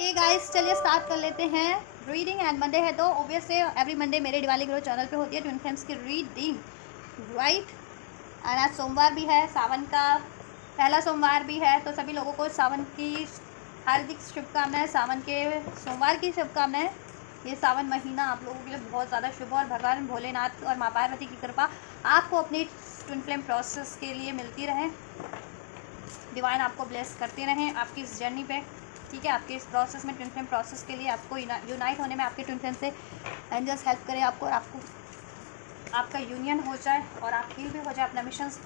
Hey guys, चलिए start कर लेते हैं रीडिंग। एंड मंडे है तो ऑब्वियस से एवरी मंडे मेरे डिवाली ग्रो चैनल पे होती है ट्विन फ्लेम्स की रीडिंग, राइट। एंड आज सोमवार भी है, सावन का पहला सोमवार भी है, तो सभी लोगों को सावन की हार्दिक शुभकामनाएं, सावन के सोमवार की शुभकामनाएं। ये सावन महीना आप लोगों के लिए बहुत ज़्यादा शुभ और भगवान भोलेनाथ और माँ पार्वती की कृपा आपको अपनी ट्विन फ्लेम प्रोसेस के लिए मिलती रहे। डिवाइन आपको ब्लेस करते रहें आपकी इस जर्नी पे, ठीक है। आपके इस प्रोसेस में, ट्विन फ्लेम प्रोसेस के लिए आपको यूनाइट होने में आपके ट्विन फ्लेम से एंजल्स हेल्प करें आपको, और आपको आपका यूनियन हो जाए और आप हील भी हो जाए। अपना मिशंस,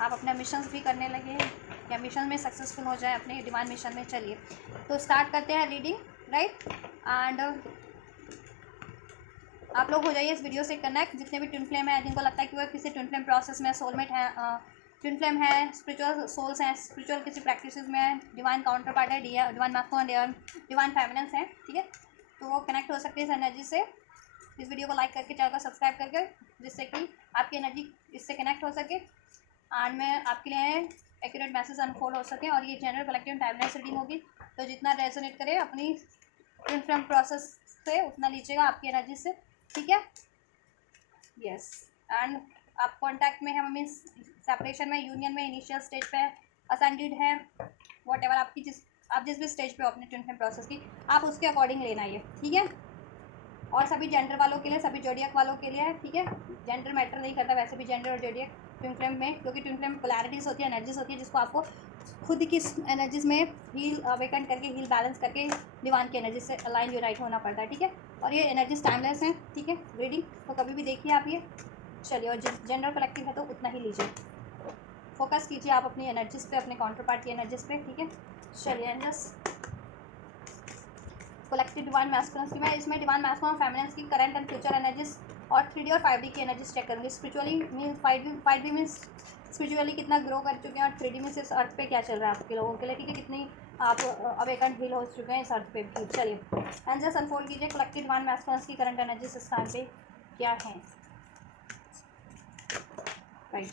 आप अपना मिशंस भी करने लगे या मिशन में सक्सेसफुल हो जाए अपने डिवाइन मिशन में। चलिए तो स्टार्ट करते हैं रीडिंग, राइट। एंड आप लोग हो जाइए इस वीडियो से कनेक्ट, जितने भी ट्विन फ्लेम है जिनको लगता है कि वो किसी ट्विन फ्लेम प्रोसेस में सोलमेट है, ट्विन फ्लेम है, स्पिरिचुअल सोल्स हैं, स्पिरिचुअल किसी प्रैक्टिस में है, डिवाइन काउंटर पार्ट है, डिवाइन मैस्कुलिन, डिवाइन फेमिनिन्स है, ठीक है। तो वो कनेक्ट हो सकते हैं इस एनर्जी से। इस वीडियो को लाइक करके, चैनल को सब्सक्राइब करके, जिससे कि आपकी एनर्जी इससे कनेक्ट हो सके एंड में आपके लिए एक्यूरेट मैसेज अनफोल्ड हो सके। और ये जनरल कलेक्टिव टाइमलेस रीडिंग होगी, तो जितना रेजोनेट करे अपनी ट्विन फ्लेम प्रोसेस से उतना लीजिएगा आपकी एनर्जी से, ठीक है। यस। एंड आप कांटेक्ट में है, मीन्स सेपरेशन में, यूनियन में, इनिशियल स्टेज पे असेंडेड है, वॉट एवर आपकी आप जिस भी स्टेज पे हो अपने ट्विन फ्लेम प्रोसेस की, आप उसके अकॉर्डिंग लेना है, ठीक है। और सभी जेंडर वालों के लिए, सभी जोडियक वालों के लिए है, ठीक है। जेंडर मैटर नहीं करता वैसे भी, जेंडर और जोडियक ट्विन फ्लेम में, क्योंकि ट्विन फ्लेम पोलैरिटीज़ होती है, एनर्जीज होती है, जिसको आपको खुद की एनर्जीज में हील अवेकन करके, हील बैलेंस करके डिवाइन की एनर्जी से अलाइन यूनाइट होना पड़ता है, ठीक है। और ये एनर्जीज टाइमलेस हैं, ठीक है। रीडिंग तो कभी भी देखिए आप ये। चलिए, और जेंडर कलेक्टिव है तो उतना ही लीजिए, फोकस कीजिए आप अपनी एनर्जीज पे, अपने काउंटर पार्ट की एनर्जीज पे, ठीक है। चलिए, एंजल्स कलेक्टिव डिवाइन मैस्कुलिन्स की, मैं इसमें डिवाइन मैस्कुलिन फेमिनिन्स की करंट एंड फ्यूचर एनर्जीज और 3D और 5D की एनर्जीज चेक करूँगी। Spiritually mean 5D means spiritually कितना ग्रो कर चुके हैं, और 3D मीन्स इस अर्थ पे क्या चल रहा है आपके लोगों के लिए, ठीक है। कितनी आप अवेकन फील हो चुके हैं इस अर्थ पे भी। चलिए एंजल्स अनफोल्ड कीजिए कलेक्टिव डिवाइन मैस्कुलिन्स की करंट एनर्जीज इस टाइम पे क्या है, राइट।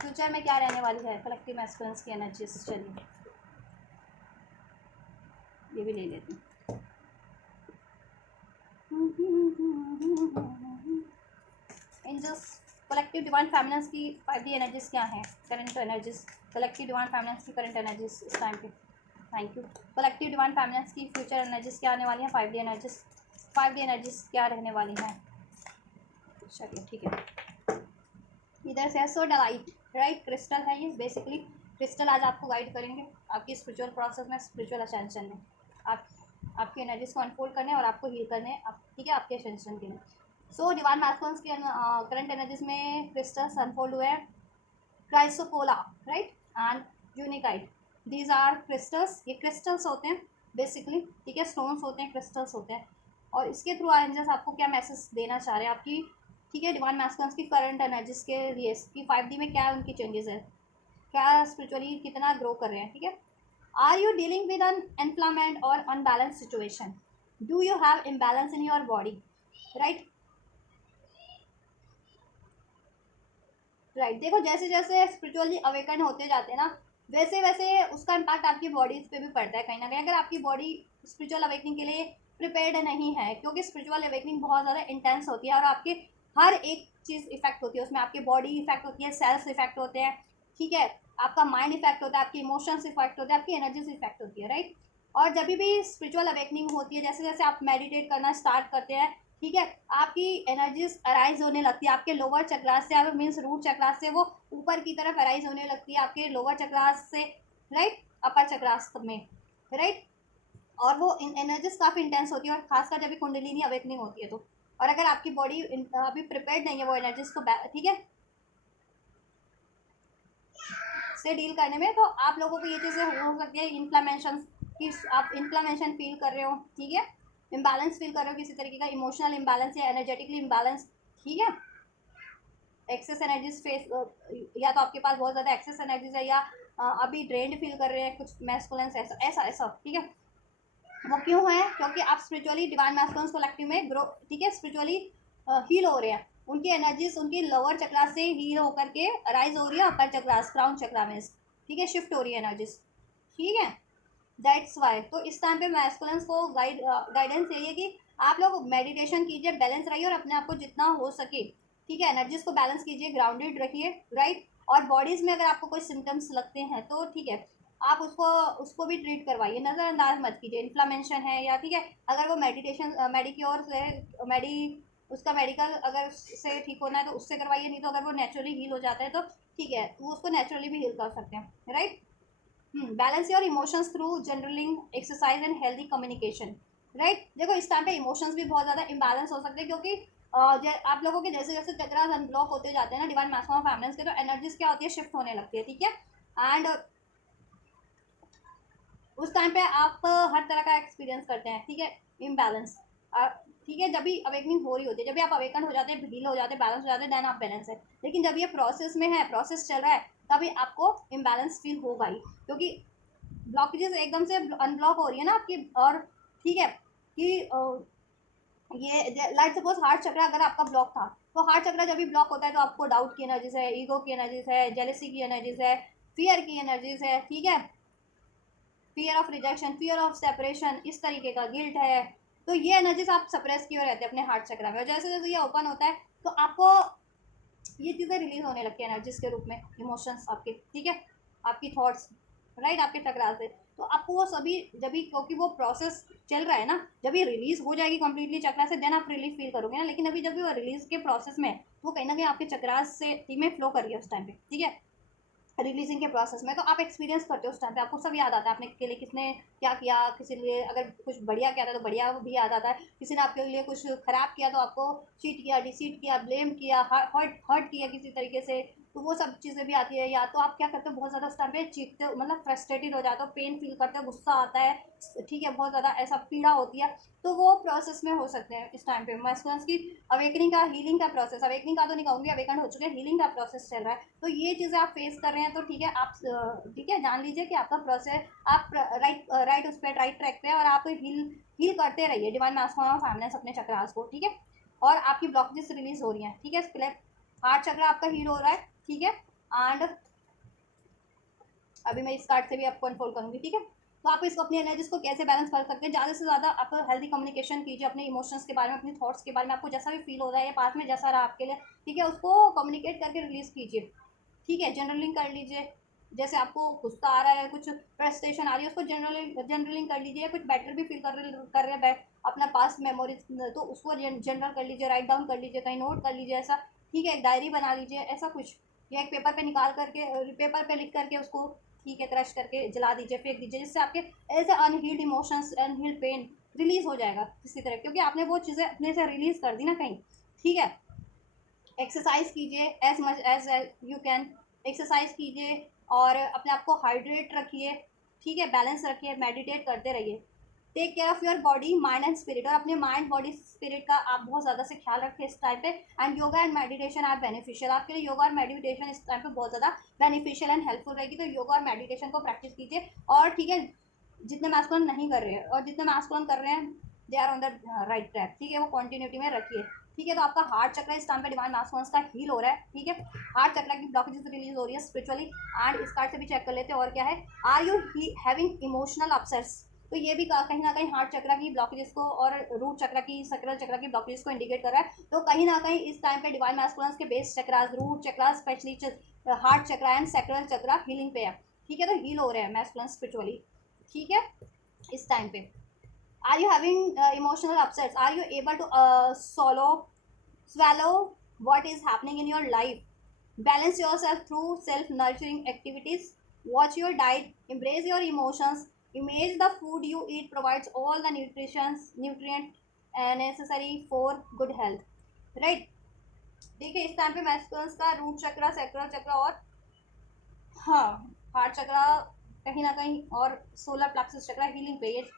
फ्यूचर में क्या रहने वाली है कलेक्टिव मैस्कुलिन्स की एनर्जीज। चलिए ये भी ले लेती हूँ। एंजल्स कलेक्टिव डिवाइन फेमिनिन्स की 5D एनर्जीज क्या है, current energies, collective divine feminines की करंट एनर्जीज इस टाइम पे। Thank you. Collective divine feminines की फ्यूचर एनर्जीज क्या आने वाली हैं, 5D एनर्जीज, 5D एनर्जीज क्या रहने वाली हैं। चलिए ठीक है, इधर से है सोडालाइट, राइट। क्रिस्टल है ये, बेसिकली क्रिस्टल आज आपको गाइड करेंगे आपकी स्पिरिचुअल प्रोसेस में, स्पिरिचुअल असेंशन में, आप आपकी एनर्जीज को अनफोल्ड करने और आपको हील करने, ठीक है, आपके असेंशन के लिए। सो डिवाइन मैस्कुलिन्स की करंट एनर्जीज में क्रिस्टल्स अनफोल्ड हुए हैं, क्राइसोपोला, right, and unakite. These are crystals, ये क्रिस्टल्स होते हैं बेसिकली, ठीक है, स्टोन्स होते हैं, क्रिस्टल्स होते हैं। और इसके थ्रू एंजल्स आपको क्या मैसेज देना चाह रहे हैं आपकी, ठीक है, डिवाइन मैस्कुलिन्स की करंट एनर्जीज के लिए, कि 5D में क्या उनकी चेंजेस है, क्या स्पिरिचुअली कितना ग्रो कर रहे हैं, ठीक है। Are you dealing with an inflammation और unbalance situation, do you have imbalance in your body, right. Right, देखो जैसे जैसे स्पिरिचुअली अवेकन होते जाते हैं ना, वैसे वैसे उसका इम्पैक्ट आपकी बॉडीज पे भी पड़ता है कहीं ना कहीं। अगर आपकी बॉडी स्पिरिचुअल अवेकनिंग के लिए प्रिपेयर्ड नहीं है, क्योंकि स्पिरिचुअल अवेकनिंग बहुत ज़्यादा इंटेंस होती है और आपके हर एक चीज़ इफेक्ट होती है उसमें, आपकी बॉडी इफेक्ट होती है, सेल्स इफेक्ट होते हैं, ठीक है, आपका माइंड इफेक्ट होता है, आपकी इमोशंस इफेक्ट होते हैं, आपकी एनर्जीज इफेक्ट होती है, राइट। और जब भी स्पिरिचुअल अवेकनिंग होती है, जैसे जैसे आप मेडिटेट करना स्टार्ट करते हैं, ठीक है, आपकी एनर्जीज अराइज होने लगती है आपके लोअर चक्रास से, आप मीन्स रूट चक्रास से वो ऊपर की तरफ अराइज होने लगती है आपके लोअर चक्रास से, राइट, अपर चक्रास में, राइट। और वो एनर्जीज काफ़ी इंटेंस होती है, और खासकर जब भी कुंडलिनी अवेकनिंग होती है तो। और अगर आपकी बॉडी अभी प्रिपेयर्ड नहीं है वो एनर्जीज को, ठीक है, से डील करने में, तो आप लोगों को ये चीज़ें हो सकती है इन्फ्लामेशन की, आप इन्फ्लामेशन फील कर रहे हो, ठीक है, इम्बैलेंस फील कर रहे हो किसी तरीके का, इमोशनल इम्बैलेंस या एनर्जेटिकली इम्बैलेंस, ठीक है। एक्सेस एनर्जीज फेस, या तो आपके पास बहुत ज़्यादा एक्सेस एनर्जीज है, या अभी ड्रेन्ड फील कर रहे हैं कुछ मैस्कुलिन्स, ऐसा ऐसा ऐसा, ठीक है। वो क्यों है, क्योंकि आप स्पिरिचुअली डिवाइन मैस्कुलिन्स कलेक्टिव में ग्रो, ठीक है, स्पिरिचुअली हील हो रहे हैं, उनकी एनर्जीज उनकी लोअर चक्रा से हील होकर के अराइज हो रही है अपर चक्रास, क्राउन चक्रा में, ठीक है, शिफ्ट हो रही है एनर्जीज, ठीक है। That's why. तो इस टाइम पे मैस्कुलिन्स को गाइडेंस यही है कि आप लोग मेडिटेशन कीजिए, बैलेंस रहिए और अपने आप को जितना हो सके, ठीक है, एनर्जीज को बैलेंस कीजिए, ग्राउंडेड रखिए, राइट। और बॉडीज़ में अगर आपको कोई सिम्टम्स लगते हैं तो ठीक है, आप उसको उसको भी ट्रीट करवाइए, नज़रअंदाज मत कीजिए। इन्फ्लामेशन है या ठीक है, अगर वो मेडिटेशन मेडिक्योर से मेडी उसका मेडिकल अगर से ठीक होना है तो उससे करवाइए, नहीं तो अगर वो नेचुरली हील हो जाता है तो ठीक है, वो उसको नेचुरली भी हील कर सकते हैं, right. Balance your emotions through जनरलिंग, exercise and healthy communication, right. देखो इस टाइम पे इमोशंस भी बहुत ज़्यादा इम्बैलेंस हो सकते हैं, क्योंकि आप लोगों के जैसे जैसे चक्रास अनब्लॉक होते जाते हैं ना डिवाइन मैस्कुलिन फेमिनिन के, तो एनर्जीज क्या होती है, शिफ्ट होने लगती है, ठीक है। एंड उस टाइम पे आप हर तरह का एक्सपीरियंस करते हैं, ठीक है, इम्बैलेंस, ठीक है। जब भी अवेकनिंग हो रही होती है, जब भी आप अवेकन हो जाते हैं, हील हो जाते हैं, बैलेंस हो जाते हैं, देन आप बैलेंस है। लेकिन जब ये प्रोसेस में है, प्रोसेस चल रहा है, तभी आपको इम्बैलेंस फील होगा ही, क्योंकि ब्लॉकेजेस एकदम से अनब्लॉक हो रही है ना आपकी। और ठीक है कि ये लाइक सपोज हार्ट चक्र अगर आपका ब्लॉक था, तो हार्ट चक्र जब भी ब्लॉक होता है तो आपको डाउट की एनर्जीज है, ईगो की एनर्जीज है, जेलेसी की एनर्जीज है, फियर की एनर्जीज है, ठीक है, fear of rejection, fear of separation, इस तरीके का गिल्ट है। तो ये एनर्जीज आप सप्रेस किए रहते हैं अपने हार्ट चक्र में, और जैसे जैसे ये ओपन होता है तो आपको ये चीज़ें रिलीज होने लगती है एनर्जीज के रूप में, इमोशंस आपके, ठीक है, आपकी थॉट्स, राइट, आपके टकराव से। तो आपको वो सभी जब भी, क्योंकि वो प्रोसेस चल रहा है ना, जब ये रिलीज हो जाएगी कंप्लीटली चक्रा से, देन आप रिलीफ फील करोगे ना। लेकिन अभी जब भी वो रिलीज के प्रोसेस में, वो कहीं ना कहीं आपके चक्रास से में फ्लो कर रही है उस टाइम पे, ठीक है, रिलीजिंग के प्रोसेस में। तो आप एक्सपीरियंस करते हो उस टाइम पे, आपको सब याद आता है आपने के लिए किसने क्या किया, किसी लिए अगर कुछ बढ़िया किया था तो बढ़िया भी याद आता है, किसी ने आपके लिए कुछ खराब किया तो आपको चीट किया, डिसीट किया, ब्लेम किया, हर्ट किया किसी तरीके से, तो वो सब चीज़ें भी आती है। या तो आप क्या करते हो, बहुत ज़्यादा उस टाइम पे चीखते हो, मतलब फ्रस्ट्रेटेड हो जाते हो, पेन फील करते हो, गुस्सा आता है, ठीक है, बहुत ज़्यादा ऐसा पीड़ा होती है, तो वो प्रोसेस में हो सकते हैं इस टाइम पे मैस्कुलिन्स की अवेकनिंग का, हीलिंग का प्रोसेस, अवेकनिंग का तो नहीं कहूँगी, अवेकन हो चुके हैं, हीलिंग का प्रोसेस चल रहा है। तो ये चीज़ें आप फेस कर रहे हैं, तो ठीक है, आप ठीक है, जान लीजिए कि आपका प्रोसेस, आप राइट उस पर, राइट ट्रैक पे है, और आप हील करते रहिए डिवाइन मैस्कुलिन फेमिनिन अपने चक्रास को, ठीक है। और आपकी ब्लॉकेजेस रिलीज हो रही हैं, ठीक है, हार्ट चक्र आपका हील हो रहा है, ठीक है। एंड अभी मैं इस कार्ड से भी आपको अनफोल्ड करूँगी, ठीक है। तो आप इसको अपनी एनर्जीज को कैसे बैलेंस कर सकते हैं, ज़्यादा से ज़्यादा आप हेल्दी कम्युनिकेशन कीजिए अपने इमोशंस के बारे में, अपनी थॉट्स के बारे में, आपको जैसा भी फील हो रहा है या पास में जैसा रहा आपके लिए, ठीक है, उसको कम्युनिकेट करके रिलीज कीजिए, ठीक है, जर्नलिंग कर लीजिए। जैसे आपको गुस्सा आ रहा है, कुछ फ्रस्ट्रेशन आ रही है, उसको जनरलिंग कर लीजिए। कुछ बेटर भी फील कर रहे हैं अपना पास्ट मेमोरीज, तो उसको जनरल कर लीजिए, राइट डाउन कर लीजिए, कहीं नोट कर लीजिए, ऐसा, ठीक है, एक डायरी बना लीजिए, ऐसा कुछ, या एक पेपर पे निकाल करके, पेपर पे लिख करके उसको, ठीक है, क्रश करके जला दीजिए, फेंक दीजिए, जिससे आपके ऐसे unhealed emotions, unhealed pain release हो जाएगा किसी तरह, क्योंकि आपने वो चीज़ें अपने से रिलीज कर दी ना कहीं, ठीक है। एक्सरसाइज कीजिए as much as you can, exercise कीजिए और अपने आप को हाइड्रेट रखिए, ठीक है, बैलेंस रखिए, मेडिटेट करते रहिए। Take care of your body, mind and spirit, और अपने माइंड, बॉडी, स्पिरिट का आप बहुत ज़्यादा से ख्याल रखें इस टाइम पे। And yoga and meditation are beneficial, आपके लिए योगा और मेडिटेशन इस टाइम पे बहुत ज़्यादा बेनिफिशियल एंड हेल्पफुल रहेगी। तो योगा और मेडिटेशन को प्रैक्टिस कीजिए। और ठीक है, जितने मैस्कुलिन नहीं कर रहे हैं और जितने मैस्कुलिन कर रहे हैं, they are on the right track, ठीक है, वो कंटिन्यूटी में रखिए, ठीक है। तो आपका हार्ट चक्र इस टाइम पे डिवाइन मैस्कुलिन्स का हील हो रहा है, ठीक है, हार्ट चक्र की ब्लॉकेजेस रिलीज हो रही है स्पिरिचुअली। एंड इस कार्ड से भी चेक कर लेते हैं और क्या है, are you having emotional upsets, तो ये भी कहीं ना कहीं हार्ट चक्र की ब्लॉकेजेस को और रूट चक्र की, सक्राल चक्र की ब्लॉकेजेस को इंडिकेट कर रहा है। तो कहीं ना कहीं इस टाइम पे डिवाइन मैस्कुलिन्स के base chakras, root chakras, specially heart chakra and sacral chakra healing पे है, ठीक है, तो हील हो रहे हैं मैस्कुलिन्स स्पिरिचुअली, ठीक है, इस टाइम पे। Are you having emotional upsets, are you able to swallow what is happening in your life, balance yourself through self nurturing activities, watch your diet, embrace your emotions, imagine the food you eat provides all the nutrient necessary for good health, right। देखिए इस time पे masculines का root चक्र, sacral चक्र और हाँ heart चक्र कहीं ना कहीं, और सोलर प्लेक्सस चक्र हीलिंग पे, ये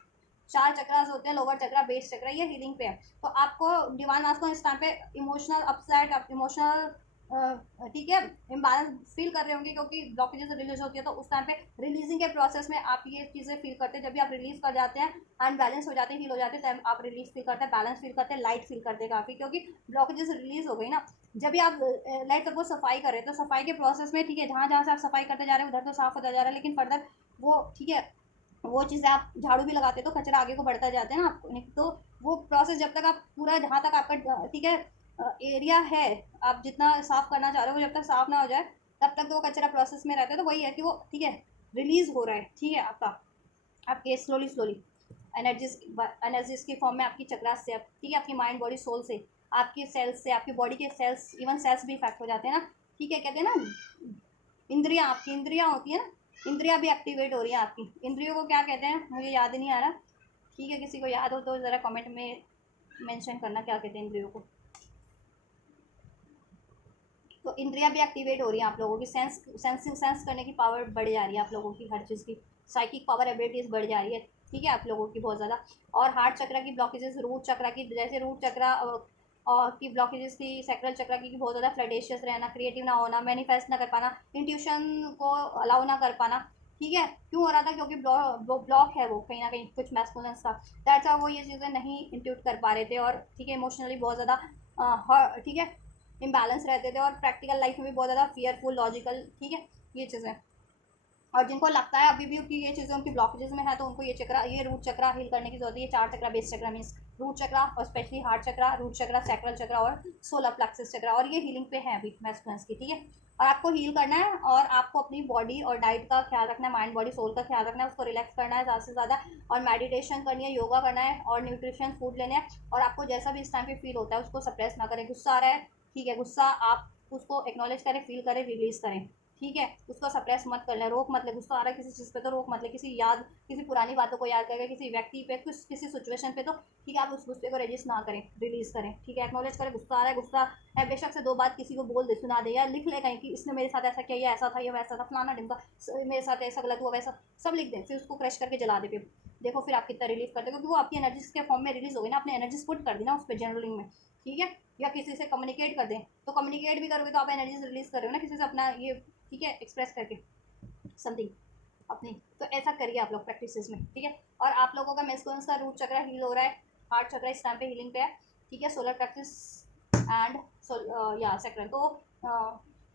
4 चक्रास होते हैं, लोअर चक्र, बेस चक्र, ये हीलिंग पे है। तो आपको डिवाइन मैस्कुलिन इस टाइम पे इमोशनल अपसेट, इमोशनल, ठीक है, इम्बैलेंस फील कर रहे होंगे, क्योंकि ब्लॉकेजेस रिलीज होती है। तो उस टाइम पे रिलीजिंग के प्रोसेस में आप ये चीज़ें फील करते हैं। जब भी आप रिलीज कर जाते हैं, अनबैलेंस हो जाते हैं, हील हो जाते हैं, तब आप रिलीज फील करते हैं, बैलेंस फील करते हैं, लाइट फील करते हैं काफ़ी, क्योंकि ब्लॉकेजेस रिलीज हो गई ना। जब भी आप लाइक सपोज सफाई कर रहे हैं, तो सफाई के प्रोसेस में ठीक है, जहाँ जहाँ से आप सफाई करते जा रहे हैं उधर तो साफ होता जा रहा है, लेकिन फर्दर वो ठीक है, वो चीज़ें आप झाड़ू भी लगाते तो कचरा आगे को बढ़ता जाता है ना आपको, तो वो प्रोसेस जब तक आप पूरा जहाँ तक आपका ठीक है एरिया है, आप जितना साफ़ करना चाह रहे हो जब तक साफ़ ना हो जाए तब तक तो वो कचरा प्रोसेस में रहता है। तो वही है कि वो ठीक है रिलीज़ हो रहा है, ठीक है आपका, आपके स्लोली स्लोली एनर्जीज एनर्जीज की फॉर्म में आपकी चक्रास से, ठीक है आपकी माइंड बॉडी सोल से, आपकी सेल्स से, आपकी बॉडी के सेल्स, इवन सेल्स भी इफेक्ट हो जाते हैं ना, ठीक है। कहते हैं ना इंद्रियाँ, आपकी इंद्रियाँ होती है ना, इंद्रियाँ भी एक्टिवेट हो रही हैं आपकी। इंद्रियों को क्या कहते हैं मुझे याद नहीं आ रहा, ठीक है किसी को याद हो तो ज़रा कमेंट में मेंशन करना क्या कहते हैं इंद्रियों को। तो इंद्रियां भी एक्टिवेट हो रही हैं आप लोगों की, सेंस करने की पावर बढ़ जा रही है आप लोगों की, हर चीज़ की साइकिक पावर एबिलिटीज़ बढ़ जा रही है, ठीक है आप लोगों की बहुत ज़्यादा। और हार्ट चक्र की ब्लॉकेजेस, रूट चक्र की, जैसे रूट चक्र और की ब्लॉकेजेस थी, सैक्रल चक्र की बहुत ज़्यादा फ्लडेशियस रहना, क्रिएटिव ना होना, मैनिफेस्ट ना कर पाना, इंट्यूशन को अलाउ ना कर पाना, ठीक है क्यों हो रहा था, क्योंकि ब्लॉक है वो कहीं ना कहीं कुछ मैस्कुलेंस का, दैट्स हाउ वो ये चीज़ें नहीं इंट्यूट कर पा रहे थे, और ठीक है इमोशनली बहुत ज़्यादा ठीक है इम्बैलेंस रहते थे, और प्रैक्टिकल लाइफ में भी बहुत ज़्यादा फियरफुल, लॉजिकल, ठीक है ये चीज़ें। और जिनको लगता है अभी भी कि ये चीज़ें उनकी ब्लॉकेजेस में है तो उनको ये रूट चक्रा हील करने की जरूरत है। ये 4 चक्रा बेस चक्रा मीन्स रूट चक्रा, और स्पेशली हार्ट चक्रा, रूट चक्रा, सैक्रल चक्रा और सोलर प्लेक्सस चक्रा, और ये हीलिंग पे है अभी मैस्कुलेंस की, ठीक है। और आपको हील करना है, और आपको अपनी बॉडी और डाइट का ख्याल रखना है, माइंड बॉडी सोल का ख्याल रखना है, उसको रिलैक्स करना है ज़्यादा से ज़्यादा, और मेडिटेशन करनी है, योगा करना है, और न्यूट्रिशन फूड लेने हैं। और आपको जैसा भी इस टाइम पे फील होता है उसको सप्रेस ना करें। गुस्सा आ रहा है, ठीक है गुस्सा आप उसको एक्नॉलेज करें, फील करें, रिलीज करें, ठीक है उसको सप्रेस मत कर ले, रोक मत ले। गुस्सा आ रहा है किसी चीज़ पे तो रोक मत ले, किसी पुरानी बातों को याद करके, किसी व्यक्ति पे, किसी सिचुएशन पे, तो ठीक है आप उस गुस्से को रजिस्ट ना करें, रिलीज करें, ठीक है एक्नॉलेज करें। गुस्सा आ रहा है, गुस्सा है बेशक से 2 बात किसी को बोल दे, सुना दे, या लिख ले कहीं कि इसने मेरे साथ ऐसा किया, या ऐसा था, या वैसा था, फलाना ढिमका मेरे साथ ऐसा गलत हुआ, वैसा सब लिख दें, फिर उसको क्रश करके जला दे। फिर देखो फिर आप कितना रिलीफ करते हो, क्योंकि वो आपकी एनर्जीज के फॉर्म में रिलीज हो गई ना, अपने एनर्जीज पुट कर दी ना उस पर जनरलिंग में, ठीक है। या किसी से कम्युनिकेट कर दें, तो कम्युनिकेट भी करोगे तो आप एनर्जीज रिलीज कर रहे हो ना किसी से अपना ये, ठीक है एक्सप्रेस करके समथिंग अपनी। तो ऐसा करिए आप लोग प्रैक्टिसेस में, ठीक है। और आप लोगों का मेस्कुलेंस का रूट चक्र हील हो रहा है, हार्ट चक्र इस टाइम पे हीलिंग पे है, ठीक है। सोलर प्रैक्टिस एंड या सेक्रल, तो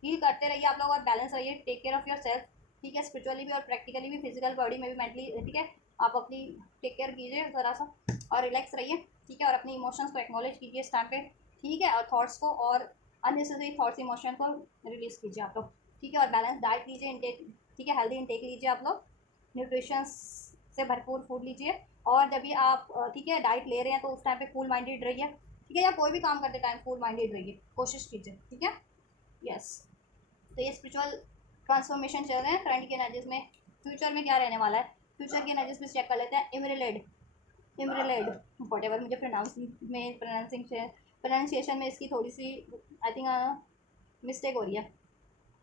हील करते रहिए आप लोग, और बैलेंस रहिए, take care of your self, ठीक है स्पिरिचुअली भी और प्रैक्टिकली भी, फिजिकल बॉडी में भी, मेंटली, ठीक है। आप अपनी टेक केयर कीजिए ज़रा सा, और रिलैक्स रहिए, ठीक है। और अपनी इमोशंस को एक्नॉलेज कीजिए इस टाइम पे, ठीक है। और थॉट्स को, और अननेसेसरी थॉट्स इमोशन को रिलीज कीजिए आप लोग, ठीक है। और बैलेंस डाइट लीजिए, इनटेक, ठीक है हेल्दी इनटेक लीजिए आप लोग, न्यूट्रिशन से भरपूर फूड लीजिए। और जब भी आप ठीक है डाइट ले रहे हैं तो उस टाइम पे कूल माइंडेड रहिए, ठीक है। या कोई भी काम करते टाइम कूल माइंडेड रहिए, कोशिश कीजिए, ठीक है। यस, तो ये स्पिरिचुअल ट्रांसफॉर्मेशन चल रहे हैं करंट की एनर्जीज में। फ्यूचर में क्या रहने वाला है, फ्यूचर की एनर्जीज भी चेक कर लेते हैं। इमरेलेड वॉट एवर, मुझे प्रोनाउंसिएशन में इसकी थोड़ी सी आई थिंक मिस्टेक हो रही है।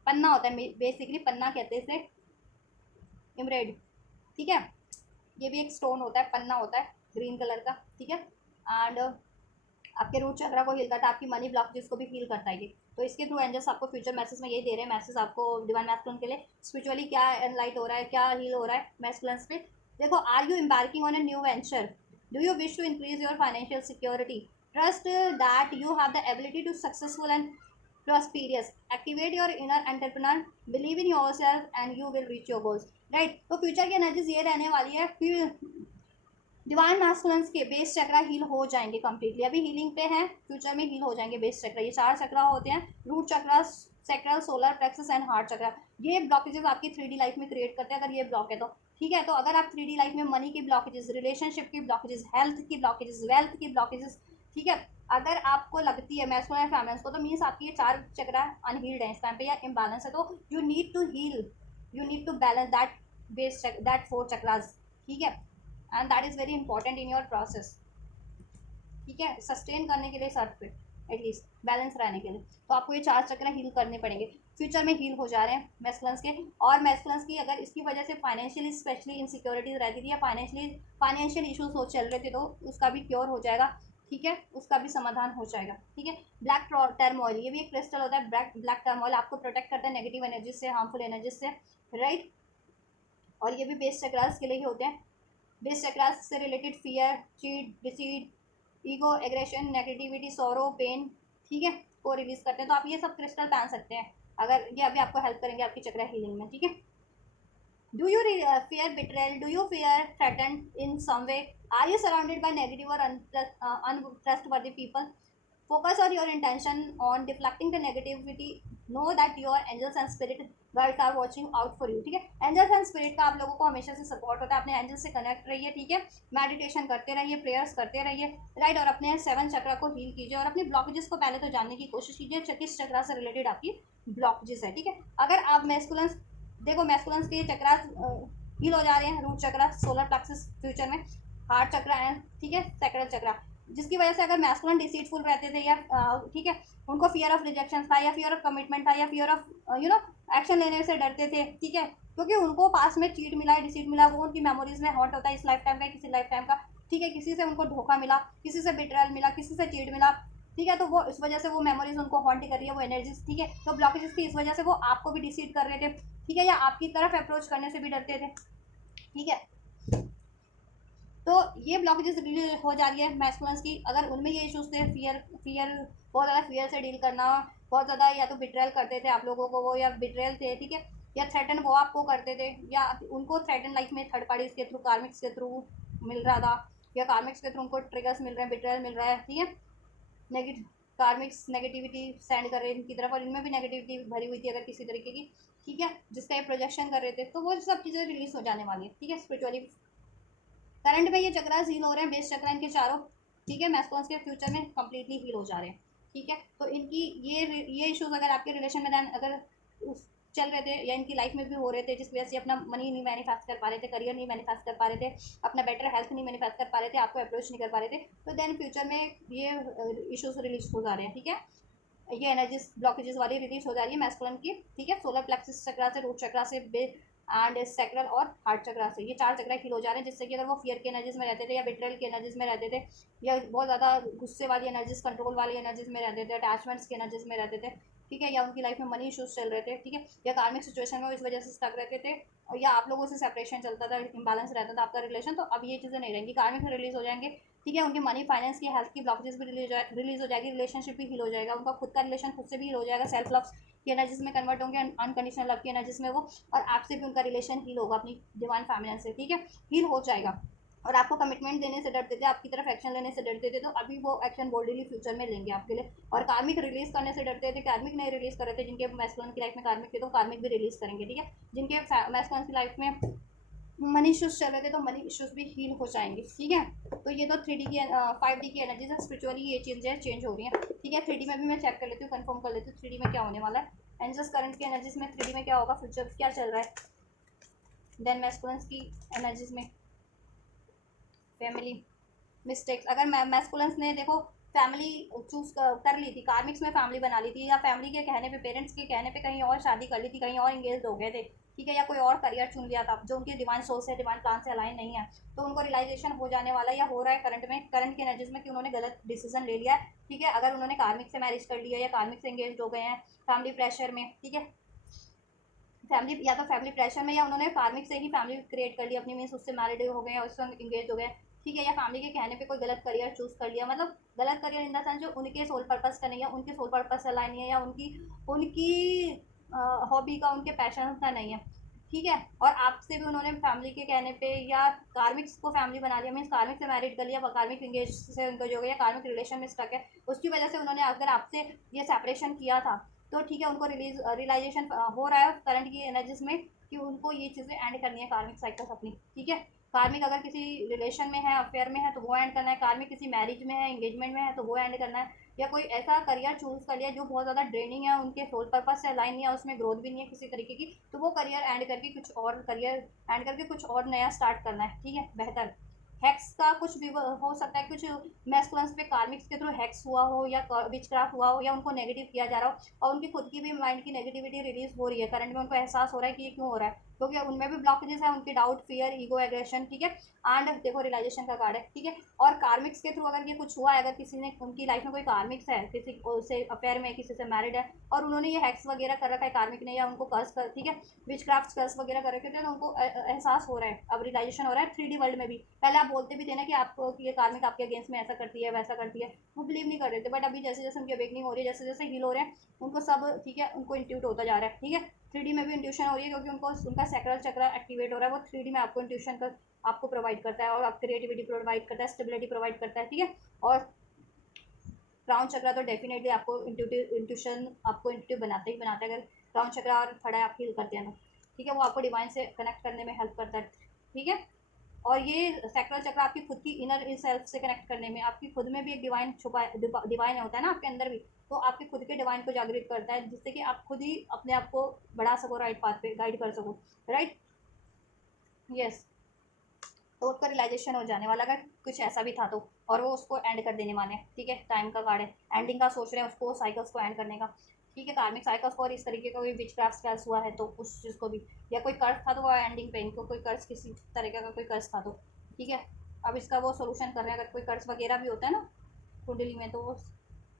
पन्ना होता है बेसिकली, पन्ना कहते हैं इसे, इमरेड, ठीक है। ये भी एक स्टोन होता है, पन्ना होता है ग्रीन कलर का, ठीक है। एंड आपके रूट चक्र को हील करता है, आपकी मनी ब्लॉकेजेस को भी हील करता है ये। तो इसके थ्रू एंजल्स आपको फ्यूचर मैसेज में यही दे रहे हैं, मैसेज आपको डिवाइन मैस्कुलिन के लिए स्पिरिचुअली क्या एनलाइट हो रहा है, क्या हील हो रहा है मैस्कुलिन्स पे। देखो, are you embarking on a new venture, do you wish to increase your financial security, trust that you have the ability to successful and prosperous, activate your inner entrepreneur, believe in yourself and you will reach your goals, right। तो future की energies ये रहने वाली है, फिर divine masculines के base चक्रा heal हो जाएंगे कम्प्लीटली, अभी हीलिंग पे हैं, फ्यूचर में हील हो जाएंगे बेस चक्रा। ये 4 चक्रा होते हैं, root chakra, sacral, solar plexus and heart chakra. ये ब्लॉकेजेस आपकी 3D लाइफ में क्रिएट करते हैं अगर ये ब्लॉक है तो, ठीक है। तो अगर आप 3D लाइफ में मनी की ब्लॉकेजेस, रिलेशनशिप की ब्लॉकेजेस, हेल्थ की ब्लॉकेजेस, वेल्थ की ब्लॉकेजेस, ठीक है, अगर आपको लगती है मैस्कुलिन फैमिनेंस को, तो मीन्स आपकी ये 4 चक्रा अनहील्ड है इस टाइम पे, या इम्बैलेंस है। तो you need to heal, you need to balance that base that 4 chakras, ठीक है। And that is very important in your process, ठीक है, सस्टेन करने के लिए सर्फ पे एटलीस्ट बैलेंस रहने के लिए। तो आपको ये 4 चक्र हील करने पड़ेंगे, फ्यूचर में हील हो जा रहे हैं मैस्कुलिन्स के। और मैस्कुलिन्स की अगर इसकी वजह से फाइनेंशियली स्पेशली इनसिक्योरिटीज रहती थी, या फाइनेंशियल इशूज हो चल रहे थे, तो उसका भी क्योर हो जाएगा, ठीक है, उसका भी समाधान हो जाएगा, ठीक है। ब्लैक टर्मोइल, ये भी एक क्रिस्टल होता है, ब्लैक टर्मोइल आपको प्रोटेक्ट करता है नेगेटिव एनर्जी से, हार्मफुल एनर्जी से, राइट। और ये भी बेस चक्रास के लिए ही होते हैं। बेस चक्रास से related fear, cheat, deceit, ego, aggression, negativity, सोरो, पेन, ठीक है, को रिलीज करते हैं। तो आप ये सब क्रिस्टल पहन सकते हैं, अगर ये अभी आपको हेल्प करेंगे आपकी चक्र हीलिंग में, ठीक है। Do you fear betrayal? Do you fear threatened in some way? Are you surrounded by negative or untrustworthy people? Focus on your intention on deflecting the negativity. Know that your angels and spirit guides are watching out for you. ठीक है, angels and spirit का आप लोगों को हमेशा से support होता है. अपने एंजल से कनेक्ट रहिए. ठीक है, मेडिटेशन करते रहिए, प्रेयर्स करते रहिए. राइट, और अपने 7 चक्र को हील कीजिए और अपनी ब्लॉकेजेस को पहले तो जानने की कोशिश कीजिए किस चक्र से रिलेटेड आपकी ब्लॉकेजेस है. ठीक है, अगर आप मैस्कुलेंस देखो, मैस्कुलेंस के चक्र हील हो जा रहे हैं. रूट चक्र, सोलर प्लेक्सस फ्यूचर में, हार्ट चक्र है. ठीक है, सैक्रल चक्र, जिसकी वजह से अगर मैस्कुलिन डिसीटफुल रहते थे या ठीक है, उनको फियर ऑफ रिजेक्शन था या फियर ऑफ कमिटमेंट था या फियर ऑफ एक्शन लेने से डरते थे. ठीक है, क्योंकि उनको पास में चीट मिला है, डिसीट मिला, वो उनकी मेमोरीज में हॉट होता है इस लाइफ टाइम का, किसी लाइफ टाइम का. ठीक है, किसी से उनको धोखा मिला, किसी से बिट्रेयल मिला, किसी से चीट मिला. ठीक है, तो वो इस वजह से वो मेमोरीज उनको हॉन्ट कर रही है, वो एनर्जीज. ठीक है, तो ब्लॉकेजेस थी, इस वजह से वो आपको भी डिसीट कर रहे थे. ठीक है, या आपकी तरफ अप्रोच करने से भी डरते थे. ठीक है, तो ये ब्लॉकेजेस रिलीज हो जा रही है मैस्कुलेंस की. अगर उनमें ये इश्यूज थे, फियर बहुत ज़्यादा फियर से डील करना, बहुत ज़्यादा या तो बिट्रेयल करते थे आप लोगों को वो, या बिट्रेयल थे. ठीक है, या थ्रेटन वो आपको करते थे, या उनको थ्रेटन लाइफ में थर्ड पार्टीज के थ्रू, कार्मिक्स के थ्रू मिल रहा था, या कार्मिक्स के थ्रू उनको ट्रिगर्स मिल रहे हैं, बिट्रेयल मिल रहा है. ठीक है, नेगेटिव कार्मिक्स नेगेटिविटी सेंड कर रहे हैं इनकी तरफ, और इनमें भी नेगेटिविटी भरी हुई थी अगर किसी तरीके की. ठीक है, जिसका ये प्रोजेक्शन कर रहे थे, तो वो सब चीज़ें रिलीज हो जाने वाली है. ठीक है, स्पिरिचुअली करंट में ये चक्रा हील हो रहे हैं, बेस चक्रा इनके चारों. ठीक है, मैस्कुलेंस के फ्यूचर में कम्प्लीटली हील हो जा रहे हैं. ठीक है, तो इनकी ये इश्यूज अगर आपके रिलेशन में अगर चल रहे थे या इनकी लाइफ में भी हो रहे थे, जिस वजह से अपना मनी नहीं मैनिफेस्ट कर पा रहे थे, करियर नहीं मैनिफेस्ट कर पा रहे थे, अपना बेटर हेल्थ नहीं मैनिफेस्ट कर पा रहे थे, आपको अप्रोच नहीं कर पा रहे थे, तो देन फ्यूचर में ये इश्यूज रिलीज हो जा रहे हैं. ठीक है, ये एनर्जीज ब्लॉकेजेस वाली रिलीज हो जा रही है मैस्कुलिन की. ठीक है, सोलर प्लेक्सिस चक्रा से, रूट चक्रा से, एंड सैक्रल और हार्ट चक्रा से, ये 4 चक्रा हील हो जा रहे हैं. जिससे कि अगर वो फियर के एनर्जीज में रहते थे, या बिट्रेल के एनर्जीज में रहते थे, या बहुत ज़्यादा गुस्से वाली एनर्जीज, कंट्रोल वाली एनर्जीज में रहते थे, अटैचमेंट्स की एनर्जीज में रहते थे. ठीक है, या उनकी लाइफ में मनी इशूज चल रहे थे. ठीक है, या कार्मिक सिचुएशन में इस वजह से स्टक रहते थे, या आप लोगों से सेपरेशन चलता था, इम्बैलेंस रहता था आपका रिलेशन, तो अब ये चीज़ें नहीं रहेंगी, कार्मिक रिलीज हो जाएंगे. ठीक है, उनकी मनी, फाइनेंस की, हेल्थ की ब्लॉकेजेस भी रिलीज हो जाएगी, रिलेशनशिप भी हील हो जाएगा, उनका खुद का रिलेशन खुद से भी हील हो जाएगा, सेल्फ लव की एनर्जीज में कन्वर्ट होंगे, अनकंडीशनल लव की एनर्जीज में वो, और आपसे भी उनका रिलेशन हील होगा अपनी डिवाइन फैमिली से. ठीक है, हील हो जाएगा. और आपको कमिटमेंट देने से डरते थे, आपकी तरफ एक्शन लेने से डरते थे, तो अभी वो एक्शन बोल्डली फ्यूचर में लेंगे आपके लिए. और कार्मिक रिलीज करने से डरते थे, कार्मिक नहीं रिलीज कर रहे थे, जिनके मैस्कुलिन की लाइफ में कार्मिक थे तो कार्मिक भी रिलीज करेंगे. ठीक है, जिनके मैस्कुलिन की लाइफ में मनी इश्यूज चल रहे थे, तो मनी इश्यूज भी हील हो जाएंगे. ठीक है, तो ये तो 3D की 5D की एनर्जीज है. स्पिरिचुअली ये चीज़ें चेंज हो रही हैं. ठीक है, 3D में भी मैं चेक कर लेती हूँ, कंफर्म कर लेती हूँ 3D में क्या होने वाला है. एंजल्स करंट की एनर्जीज में 3D में क्या होगा, फ्यूचर क्या चल रहा है. देन मैस्कुलिन्स की एनर्जीज में फैमिली मिस्टेक्स, अगर मैस्कुलिन्स ने देखो फैमिली चूज कर ली थी, कार्मिक्स में फैमिली बना ली थी, या फैमिली के कहने पे, पेरेंट्स के कहने पे कहीं और शादी कर ली थी, कहीं और इंगेज हो गए थे. ठीक है, या कोई और करियर चुन लिया था जो उनके डिवाइन सोल से, डिवाइन प्लान से अलाइन नहीं है, तो उनको रियलाइजेशन हो जाने वाला या हो रहा है करंट में, करंट की एनर्जीज में, कि उन्होंने गलत डिसीजन ले लिया है. ठीक है, अगर उन्होंने कार्मिक से मैरिज कर लिया या कार्मिक से इंगेज हो गए हैं फैमिली प्रेशर में. ठीक है, फैमिली या तो फैमिली प्रेशर में, या उन्होंने कार्मिक से ही फैमिली क्रिएट कर ली अपनी, मीन्स उससे मैरिड हो गए हैं, उससे इंगेज हो गए. ठीक है, या फैमिली के कहने पे कोई गलत करियर चूज कर लिया, मतलब गलत करियर इन द सेंस जो उनके सोल पर्पस का नहीं है, उनके सोल पर्पस से अलाइन नहीं है, या उनकी उनकी हॉबी का, उनके पैशन का नहीं है. ठीक है, और आपसे भी उन्होंने फैमिली के कहने पे या कार्मिक्स को फैमिली बना लिया, मीन्स कार्मिक से मैरिड कर लिया, कार्मिक इंगेज से उनको जो गया, कार्मिक रिलेशन में स्टक है, उसकी वजह से उन्होंने अगर आपसे ये सेपरेशन किया था, तो ठीक है, उनको रियलाइजेशन हो रहा है करंट की एनर्जीज में कि उनको ये चीज़ें एंड करनी है, कार्मिक साइकिल्स अपनी. ठीक है, कार्मिक अगर किसी रिलेशन में है, अफेयर में है, तो वो एंड करना है. कार्मिक किसी मैरिज में है, एंगेजमेंट में है, तो वो एंड करना है. या कोई ऐसा करियर चूज कर लिया जो बहुत ज़्यादा ड्रेनिंग है, उनके सोल पर्पस से अलाइन नहीं है, उसमें ग्रोथ भी नहीं है किसी तरीके की, तो वो करियर एंड करके कुछ और करियर एंड करके कुछ और नया स्टार्ट करना है. ठीक है, बेहतर हैक्स का कुछ भी हो सकता है, कुछ मैस्कुलिन्स पे कार्मिक्स के थ्रू हैक्स हुआ हो, या विचक्राफ्ट हुआ हो, या उनको नेगेटिव किया जा रहा हो, और उनकी खुद की भी माइंड की नेगेटिविटी रिलीज हो रही है करंट में, उनको एहसास हो रहा है कि ये क्यों हो रहा है, क्योंकि उनमें भी ब्लॉकेजेस है, उनकी डाउट, फियर, ईगो, एग्रेशन. ठीक है, एंड देखो रियलाइजेशन का कार्ड है. ठीक है, और कार्मिक्स के थ्रू अगर ये कुछ हुआ है, अगर किसी ने, उनकी लाइफ में कोई कार्मिक्स है, किसी से अफेयर में, किसी से मैरिड है, और उन्होंने ये हैक्स वगैरह कर रखा है कार्मिक ने, या उनको कर्स कर, ठीक है, विच क्राफ्ट कर्स वगैरह कर रखे थे, तो उनको एहसास हो रहा है, अब रियलाइजेशन हो रहा है 3D वर्ल्ड में भी. पहले आप बोलते भी थे ना कि आपको ये कार्मिक आपके अगेंस्ट में ऐसा करती है, वैसा करती है, वो बिलीव नहीं कर रहे थे, बट अभी जैसे जैसे उनकी अवेकनिंग हो रही है, जैसे जैसे हील हो रहे हैं, उनको सब, ठीक है, उनको इंट्यूट होता जा रहा है. ठीक है, 3D में भी इंट्यूशन हो रही है क्योंकि उनको उनका सैक्रल चक्र एक्टिवेट हो रहा है, वो 3D में आपको इंट्यूशन का आपको प्रोवाइड करता है और आप क्रिएटिविटी प्रोवाइड करता है, स्टेबिलिटी प्रोवाइड करता है, ठीक है। और क्राउन चक्र तो डेफिनेटली आपको इंट्यूशन आपको इंट्यूटिव बनाते ही बनाता है। अगर क्राउन चक्र और थर्ड आई आप फील करते हैं तो, ठीक है, वो आपको डिवाइन से कनेक्ट करने में हेल्प करता है, ठीक है। और ये सैक्रल चक्र आपकी खुद की इनर सेल्फ से कनेक्ट करने में, आपकी खुद में भी एक डिवाइन छुपा डिवाइन होता है ना आपके अंदर भी, तो आपके खुद के डिवाइन को जागृत करता है, जिससे कि आप खुद ही अपने आप को बढ़ा सको, राइट पाथ पे गाइड कर सको, राइट। यस, तो उसका रियलाइजेशन हो जाने वाला, अगर कुछ ऐसा भी था तो, और वो उसको एंड कर देने वाले हैं, ठीक है। टाइम का कार्ड है, एंडिंग का सोच रहे हैं उसको, साइकिल्स को एंड करने का, ठीक है। कार्मिक साइकिल्स को, और इस तरीके का कोई विच क्राफ्ट स्पेल्स हुआ है तो उस चीज़ को भी, या कोई कर्ज था तो वो एंडिंग पे इनको कोई कर्ज किसी तरीके का कोई कर्ज था तो, ठीक है। अब इसका वो सोल्यूशन कर रहे हैं, अगर कोई कर्ज वगैरह भी होता है ना कुंडली में तो वो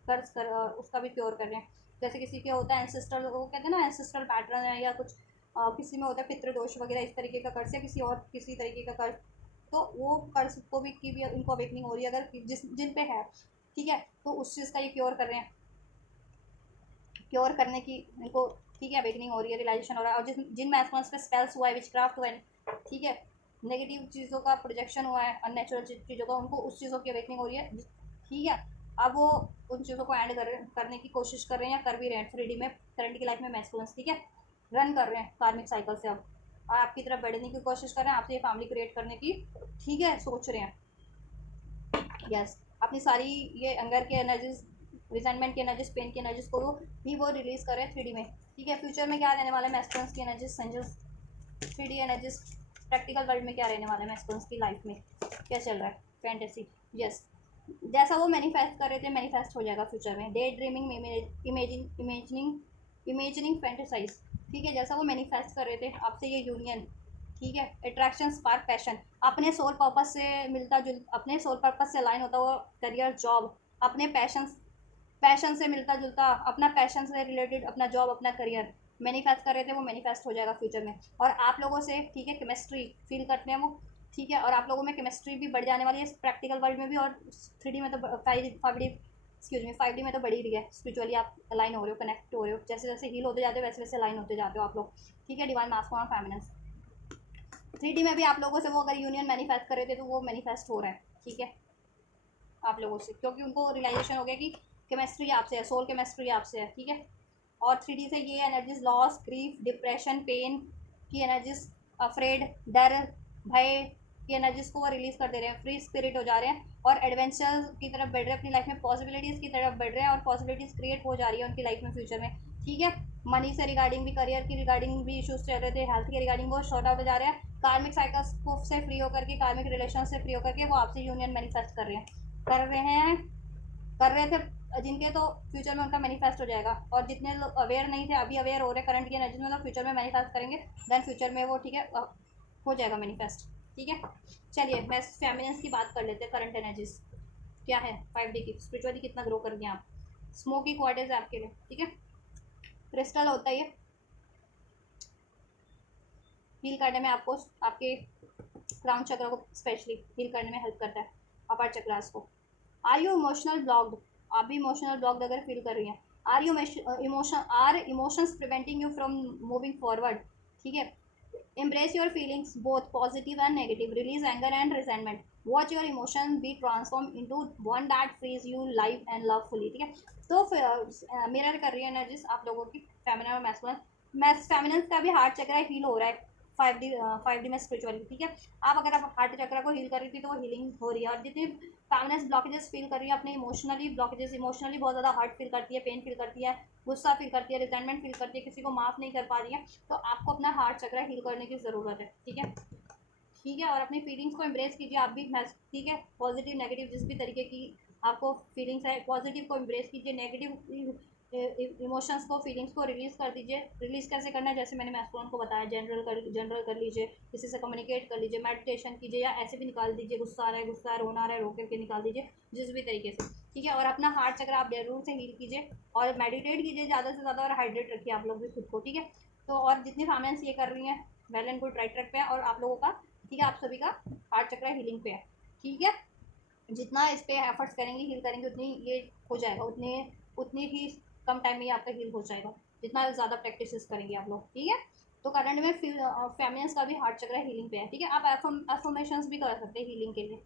कर्ज कर उसका भी प्योर कर रहे हैं। जैसे किसी के होता है एंसेस्ट्रल, वो कहते हैं ना एंसेस्ट्रल पैटर्न है, या कुछ किसी में होता है पितृदोष वगैरह, इस तरीके का कर्ज, या किसी और किसी तरीके का कर्ज, तो वो कर्ज को भी की भी इनको अवेकनिंग हो रही है, अगर जिन पे है, ठीक है। तो उस चीज़ का ये क्योर कर रहे हैं, क्योर करने की इनको, ठीक है, अवेकनिंग हो रही है, रियलाइजेशन हो रहा है। और जिन मैस्मर्स पे स्पेल्स हुआ है, विचक्राफ्ट हुआ है, ठीक है, नेगेटिव चीज़ों का प्रोजेक्शन हुआ है, अननेचुरल चीज़ों का, उनको उस चीज़ों की अवेकनिंग हो रही है, ठीक है। अब वो उन चीज़ों को एंड करने की कोशिश कर रहे हैं, या कर भी रहे हैं 3D में, करंट की लाइफ में मैस्कुलेंस, ठीक है, रन कर रहे हैं कार्मिक साइकिल से अब, और आपकी तरफ बढ़ने की कोशिश कर रहे हैं, आपसे ये फैमिली क्रिएट करने की, ठीक है, सोच रहे हैं। यस, अपनी सारी ये एंगर की एनर्जीज, रिजेंटमेंट की एनर्जीज, पेन की एनर्जीज को भी वो रिलीज कर रहे हैं 3D में, ठीक है। फ्यूचर में क्या रहने वाला है मैस्कुलेंस की एनर्जीज, सेंजल्स, 3D एनर्जीज, प्रैक्टिकल वर्ल्ड में क्या रहने वाला है मैस्कुलेंस की लाइफ में, क्या चल रहा है, फैंटेसी। यस, जैसा वो मैनिफेस्ट कर रहे थे मैनिफेस्ट हो जाएगा फ्यूचर में, डे ड्रीमिंग, इमेजिनिंग फैंटेसाइज, ठीक है। जैसा वो मैनिफेस्ट कर रहे थे आपसे ये यूनियन, ठीक है, अट्रैक्शन, स्पार्क, पैशन, अपने सोल पर्पस से मिलता जुल, अपने सोल पर्पस से अलाइन होता हुआ करियर, जॉब, अपने पैशन से मिलता जुलता, अपना पैशन से रिलेटेड अपना जॉब, अपना करियर मैनिफेस्ट कर रहे थे, वो मैनिफेस्ट हो जाएगा फ्यूचर में। और आप लोगों से, ठीक है, केमिस्ट्री फील करते हैं वो, ठीक है, और आप लोगों में केमिस्ट्री भी बढ़ जाने वाली है प्रैक्टिकल वर्ल्ड में भी, और 3D में तो 5D में तो बढ़ ही रही है। स्पिरिचुअली आप अलाइन हो रहे हो, कनेक्ट हो रहे हो, जैसे जैसे हील होते जाते हो वैसे वैसे अलाइन होते जाते हो आप लोग, ठीक है। डिवाइन मास्कुलिन और फेमिनिन, 3D में भी आप लोगों से वो अगर यूनियन मैनिफेस्ट कर रहे थे तो वो मैनिफेस्ट हो रहा है, ठीक है, आप लोगों से, क्योंकि उनको रियलाइजेशन हो गया कि केमिस्ट्री आपसे है, सोल केमिस्ट्री आपसे है, ठीक है। और 3D से ये energies, loss, grief, depression, pain की एनर्जीज, अफ्रेड, डर, भय की एनर्जीज को वो रिलीज कर दे रहे हैं, फ्री स्पिरिट हो जा रहे हैं, और एडवेंचर की तरफ बढ़ रहे हैं, अपनी लाइफ में पॉसिबिलिटीज़ की तरफ बढ़ रहे हैं, और पॉसिबिलिटीज़ क्रिएट हो जा रही है उनकी लाइफ में फ्यूचर में, ठीक है। मनी से रिगार्डिंग भी, करियर की रिगार्डिंग भी इशूज चल रहे थे, हेल्थ के रिगार्डिंग वो शॉर्ट आउट हो जा रहे हैं, कार्मिक साइकिल्स से फ्री होकर के, कार्मिक रिलेशन से फ्री होकर के वो आपसे यूनियन मैनिफेस्ट कर रहे हैं, कर रहे हैं, कर रहे थे, जिनके तो फ्यूचर में उनका मैनिफेस्ट हो जाएगा। और जितने लोग अवेयर नहीं थे अभी अवेयर हो रहे करंट की एनर्जी में, तो फ्यूचर में मैनिफेस्ट करेंगे, देन फ्यूचर में वो, ठीक है, हो जाएगा मैनिफेस्ट, ठीक है। चलिए मैं फेमिनिन्स की बात कर लेते हैं, करंट एनर्जीज क्या है 5D की, स्पिरिचुअली कितना ग्रो कर दिया आप, स्मोकी क्वार्टर्स है आपके लिए, ठीक है। क्रिस्टल होता है ये, हील करने में आपको, आपके क्राउन चक्र को स्पेशली हील करने में हेल्प करता है, अपर चक्रास को। आर यू इमोशनल ब्लॉक्ड, आप भी इमोशनल ब्लॉक्ड अगर फील कर रही हैं, are you emotions preventing you from moving forward, ठीक है। embrace your feelings both positive and negative, release anger and resentment, watch your emotions be transformed into one that frees you live and love fully, ठीक है। तो mirror कर रही है energies आप लोगों की, फेमिनिन और मैस्कुलिन, फेमिनिन का भी हार्ट चक्र हील हो रहा है 5D में स्पिरिचुअली, ठीक है। आप अगर आप हार्ट चक्र को हील कर रही थी तो वो हीलिंग हो रही है, और जितनी फेमिनिन ब्लॉकेजेस फील कर रही है अपने इमोशनली ब्लॉकेजेस, इमोशनली बहुत ज़्यादा हर्ट फील करती है, पेन फील करती है, गुस्सा फील करती है, रिजेंटमेंट फील करती है, किसी को माफ़ नहीं कर पा रही है, तो आपको अपना हार्ट चक्र हील करने की ज़रूरत है, ठीक है, ठीक है। और अपनी फीलिंग्स को एम्ब्रेस कीजिए आप भी, ठीक है, पॉजिटिव नेगेटिव जिस भी तरीके की आपको फीलिंग्स है, पॉजिटिव को एम्ब्रेस कीजिए, नेगेटिव इमोशंस को, फीलिंग्स को रिलीज़ कर दीजिए। रिलीज़ कैसे करना है, जैसे मैंने मैस्कुलिन को बताया, जनरल कर लीजिए, किसी से कम्युनिकेट कर लीजिए, मेडिटेशन कीजिए, या ऐसे भी निकाल दीजिए, गुस्सा आ रहा है, गुस्सा रोना आ रहा है, रो करके निकाल दीजिए, जिस भी तरीके से, ठीक है। और अपना हार्ट चक्र आप जरूर से हील कीजिए, और मेडिटेट कीजिए ज़्यादा से ज़्यादा, और हाइड्रेट रखिए आप लोग भी खुद को, ठीक है। तो और जितनी फैमिलीज ये कर रही हैं well and good, right track पे है, और आप लोगों का, ठीक है, आप सभी का हार्ट चक्र हीलिंग पे है, ठीक है। जितना इस पे एफर्ट्स करेंगे, हील करेंगे, उतनी ये हो जाएगा, उतनी ही कम टाइम में ये आपका हील हो जाएगा, जितना ज़्यादा प्रैक्टिस करेंगे आप लोग, ठीक है। तो करंट में फेमिनिन्स का भी हार्ट चक्र हीलिंग पे है, ठीक है। आप एफर्मेशंस भी कर सकते हैं हीलिंग के लिए,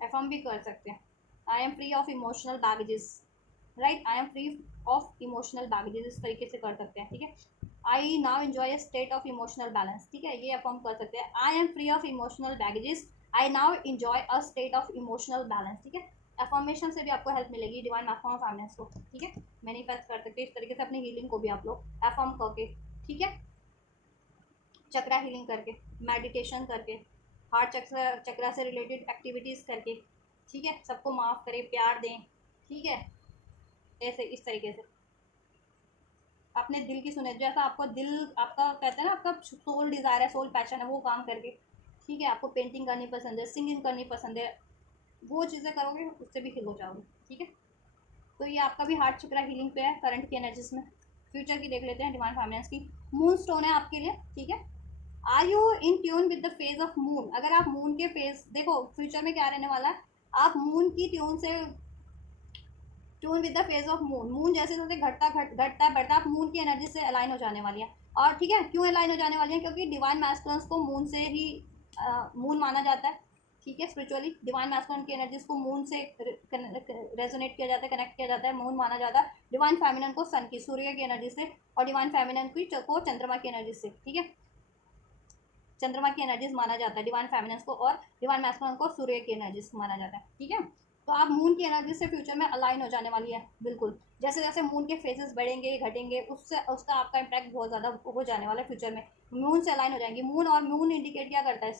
एफर्म भी कर सकते हैं। I am free of emotional baggages, right, I am free of emotional baggages, इस तरीके से कर सकते हैं, ठीक है। I now enjoy state of emotional balance, ठीक है, ये अफर्म कर सकते हैं। I am free of emotional baggages, I now enjoy a state of emotional balance, ठीक है। अफर्मेशन से भी आपको हेल्प मिलेगी डिवाइन मैस्कुलिन फेमिनिन को, ठीक है। मैनिफेस्ट कर सकते हैं इस तरीके से अपनी हीलिंग को भी आप लोग अफर्म करके, ठीक है। चक्रा हीलिंग करके, मेडिटेशन करके, हार्ट चक्रा से रिलेटेड एक्टिविटीज़ करके, ठीक है। सबको माफ़ करें, प्यार दें, ठीक है। ऐसे इस तरीके से अपने दिल की सुने, जैसा आपको दिल आपका कहते हैं ना, आपका सोल डिज़ायर है, सोल पैशन है, वो काम करके, ठीक है। आपको पेंटिंग करनी पसंद है, सिंगिंग करनी पसंद है, वो चीज़ें करोगे उससे भी हील हो जाओगे, ठीक है। तो ये आपका भी हार्ट चक्रा हीलिंग पे है करंट की एनर्जीज में। फ्यूचर की देख लेते हैं डिवाइन फेमिनिन की। मून स्टोन है आपके लिए, ठीक है। Are you in tune with the phase of moon, अगर आप मून के फेज देखो फ्यूचर में क्या रहने वाला है, आप मून की ट्यून से tune with the phase of moon, moon जैसे जैसे घटता है बढ़ता, आप मून की एनर्जी से अलाइन हो जाने वाली है। और ठीक है, क्यों अलाइन हो जाने वाली है, क्योंकि डिवाइन मैस्कुलिन्स को मून से ही मून माना जाता है, ठीक है। स्पिरिचुअली डिवाइन मैस्कुलिन की एनर्जीज को मून से रेजोनेट किया जाता है, कनेक्ट किया जाता है, मून माना जाता है। डिवाइन फेमिनिन को सन की, सूर्य की एनर्जी से, और डिवाइन फेमिनिन को चंद्रमा की एनर्जी से, ठीक है। चंद्रमा की एनर्जीज माना जाता है डिवाइन फेमिनिन को, और डिवाइन मैस्कुलिन को सूर्य की एनर्जीज माना जाता है, ठीक है। तो आप मून की एनर्जी से फ्यूचर में अलाइन हो जाने वाली है, बिल्कुल। जैसे जैसे मून के फेजेस बढ़ेंगे घटेंगे, उससे उसका आपका इम्पैक्ट बहुत ज़्यादा हो जाने वाला है फ्यूचर में। मून से अलाइन हो जाएंगी मून, और मून इंडिकेट क्या करता है,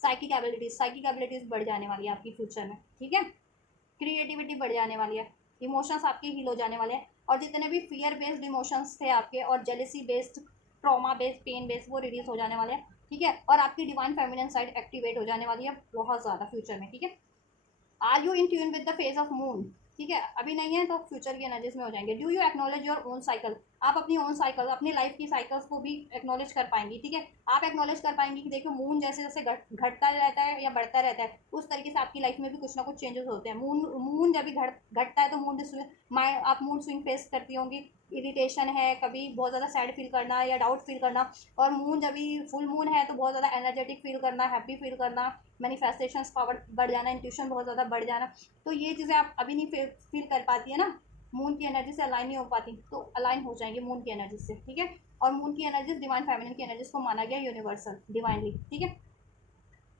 साइकिक एबिलिटीज़ बढ़ जाने वाली है आपकी फ्यूचर में, ठीक है। क्रिएटिविटी बढ़ जाने वाली है, इमोशंस आपके हील हो जाने वाले हैं, और जितने भी फियर बेस्ड इमोशंस थे आपके, और jealousy based, trauma based, pain based, वो रिलीज हो जाने वाले हैं, ठीक है। और आपकी डिवाइन फेमिनिन साइड एक्टिवेट हो जाने वाली है बहुत ज़्यादा फ्यूचर में, ठीक है। Are you in tune with the phase of moon, ठीक है। अभी नहीं है तो फ्यूचर की एनर्जीज में हो जाएंगे। Do you acknowledge your own cycle, आप अपनी ओन साइकिल, अपनी लाइफ की साइकिल्स को भी एक्नॉलेज कर पाएंगी, ठीक है। आप एक्नॉलेज कर पाएंगी कि देखो मून जैसे जैसे घटता रहता है या बढ़ता रहता है, उस तरीके से आपकी लाइफ में भी कुछ ना कुछ चेंजेस होते हैं। मून जब भी घटता है तो आप मूड स्विंग फेस करती होंगी, इरिटेशन है, कभी बहुत ज़्यादा सैड फील करना या डाउट फील करना। और मून जब भी फुल मून है तो बहुत ज़्यादा एनर्जेटिक फील करना, हैप्पी फील करना, मैनिफेस्टेशंस पावर बढ़ जाना, इंट्यूशन बहुत ज़्यादा बढ़ जाना। तो ये चीज़ें आप अभी नहीं फील कर पाती है ना, मून की एनर्जी से अलाइन नहीं हो पाती, तो अलाइन हो जाएंगे मून की एनर्जी से, ठीक है। और मून की एनर्जीज डिवाइन फेमिनिन की एनर्जीज को माना गया यूनिवर्सल डिवाइनली, ठीक है।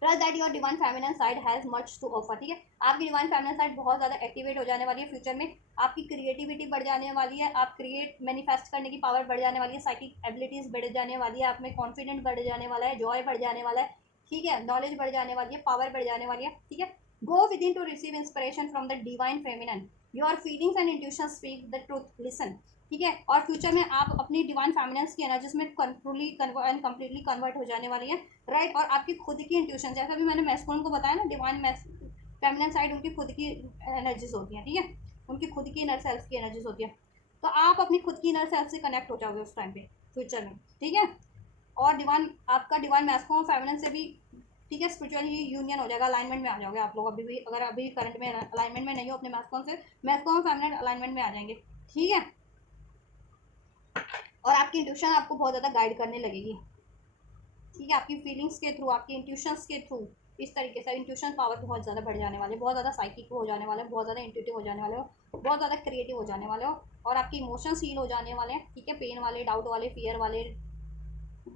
Trust that your divine feminine side has much to offer, ठीक है। आपकी डिवाइन फेमिनिन साइड बहुत ज़्यादा एक्टिवेट हो जाने वाली है फ्यूचर में। आपकी क्रिएटिविटी बढ़ जाने वाली है, आप क्रिएट मैनिफेस्ट करने की पावर बढ़ जाने वाली है, साइकिक एबिलिटीज़ बढ़ जाने वाली है, आप में कॉन्फिडेंट बढ़ जाने वाला है, जॉय बढ़ जाने वाला है, ठीक है। नॉलेज बढ़ जाने वाली है, पावर बढ़ जाने वाली है, ठीक है। Go within to receive inspiration from the divine feminine, your feelings and intuition speak the truth, listen, ठीक है। और फ्यूचर में आप अपनी डिवाइन फेमिनिन्स की एनर्जीज में कंट्रोली एंड कम्प्लीटली कन्वर्ट हो जाने वाली है, राइट। और आपकी खुद की इंट्यूशन, जैसा भी मैंने मैस्कुलिन को बताया ना, डिवाइन फेमिनिन साइड उनकी खुद की एनर्जीज होती हैं, ठीक है। उनकी खुद की इनर सेल्फ की एनर्जीज होती है। तो आप अपनी खुद की इनर सेल्फ से कनेक्ट हो जाओगे उस टाइम पे फ्यूचर में, ठीक है। और डिवाइन आपका डिवाइन मैस्कुलिन फेमिनिन से भी, ठीक है, स्पिरिचुअली यूनियन हो जाएगा, अलाइनमेंट में आ जाओगे आप लोग। अभी भी अगर अभी करंट में अलाइनमेंट में नहीं हो अपने मैस्कुलिन से, मैस्कुलिन फेमिनिन अलाइनमेंट में आ जाएंगे, ठीक है। और आपकी इंट्यूशन आपको बहुत ज़्यादा गाइड करने लगेगी, ठीक है। आपकी फीलिंग्स के थ्रू, आपकी इंट्यूशंस के थ्रू, इस तरीके से इंट्यूशन पावर बहुत ज़्यादा बढ़ जाने वाले, बहुत ज़्यादा साइकिक हो जाने वाले, बहुत ज़्यादा इंट्यूटिव हो जाने वाले हो, बहुत ज़्यादा क्रिएटिव हो जाने वाले हो। और आपके इमोशंस हील हो जाने वाले हैं, ठीक है। पेन वाले, डाउट वाले, फियर वाले,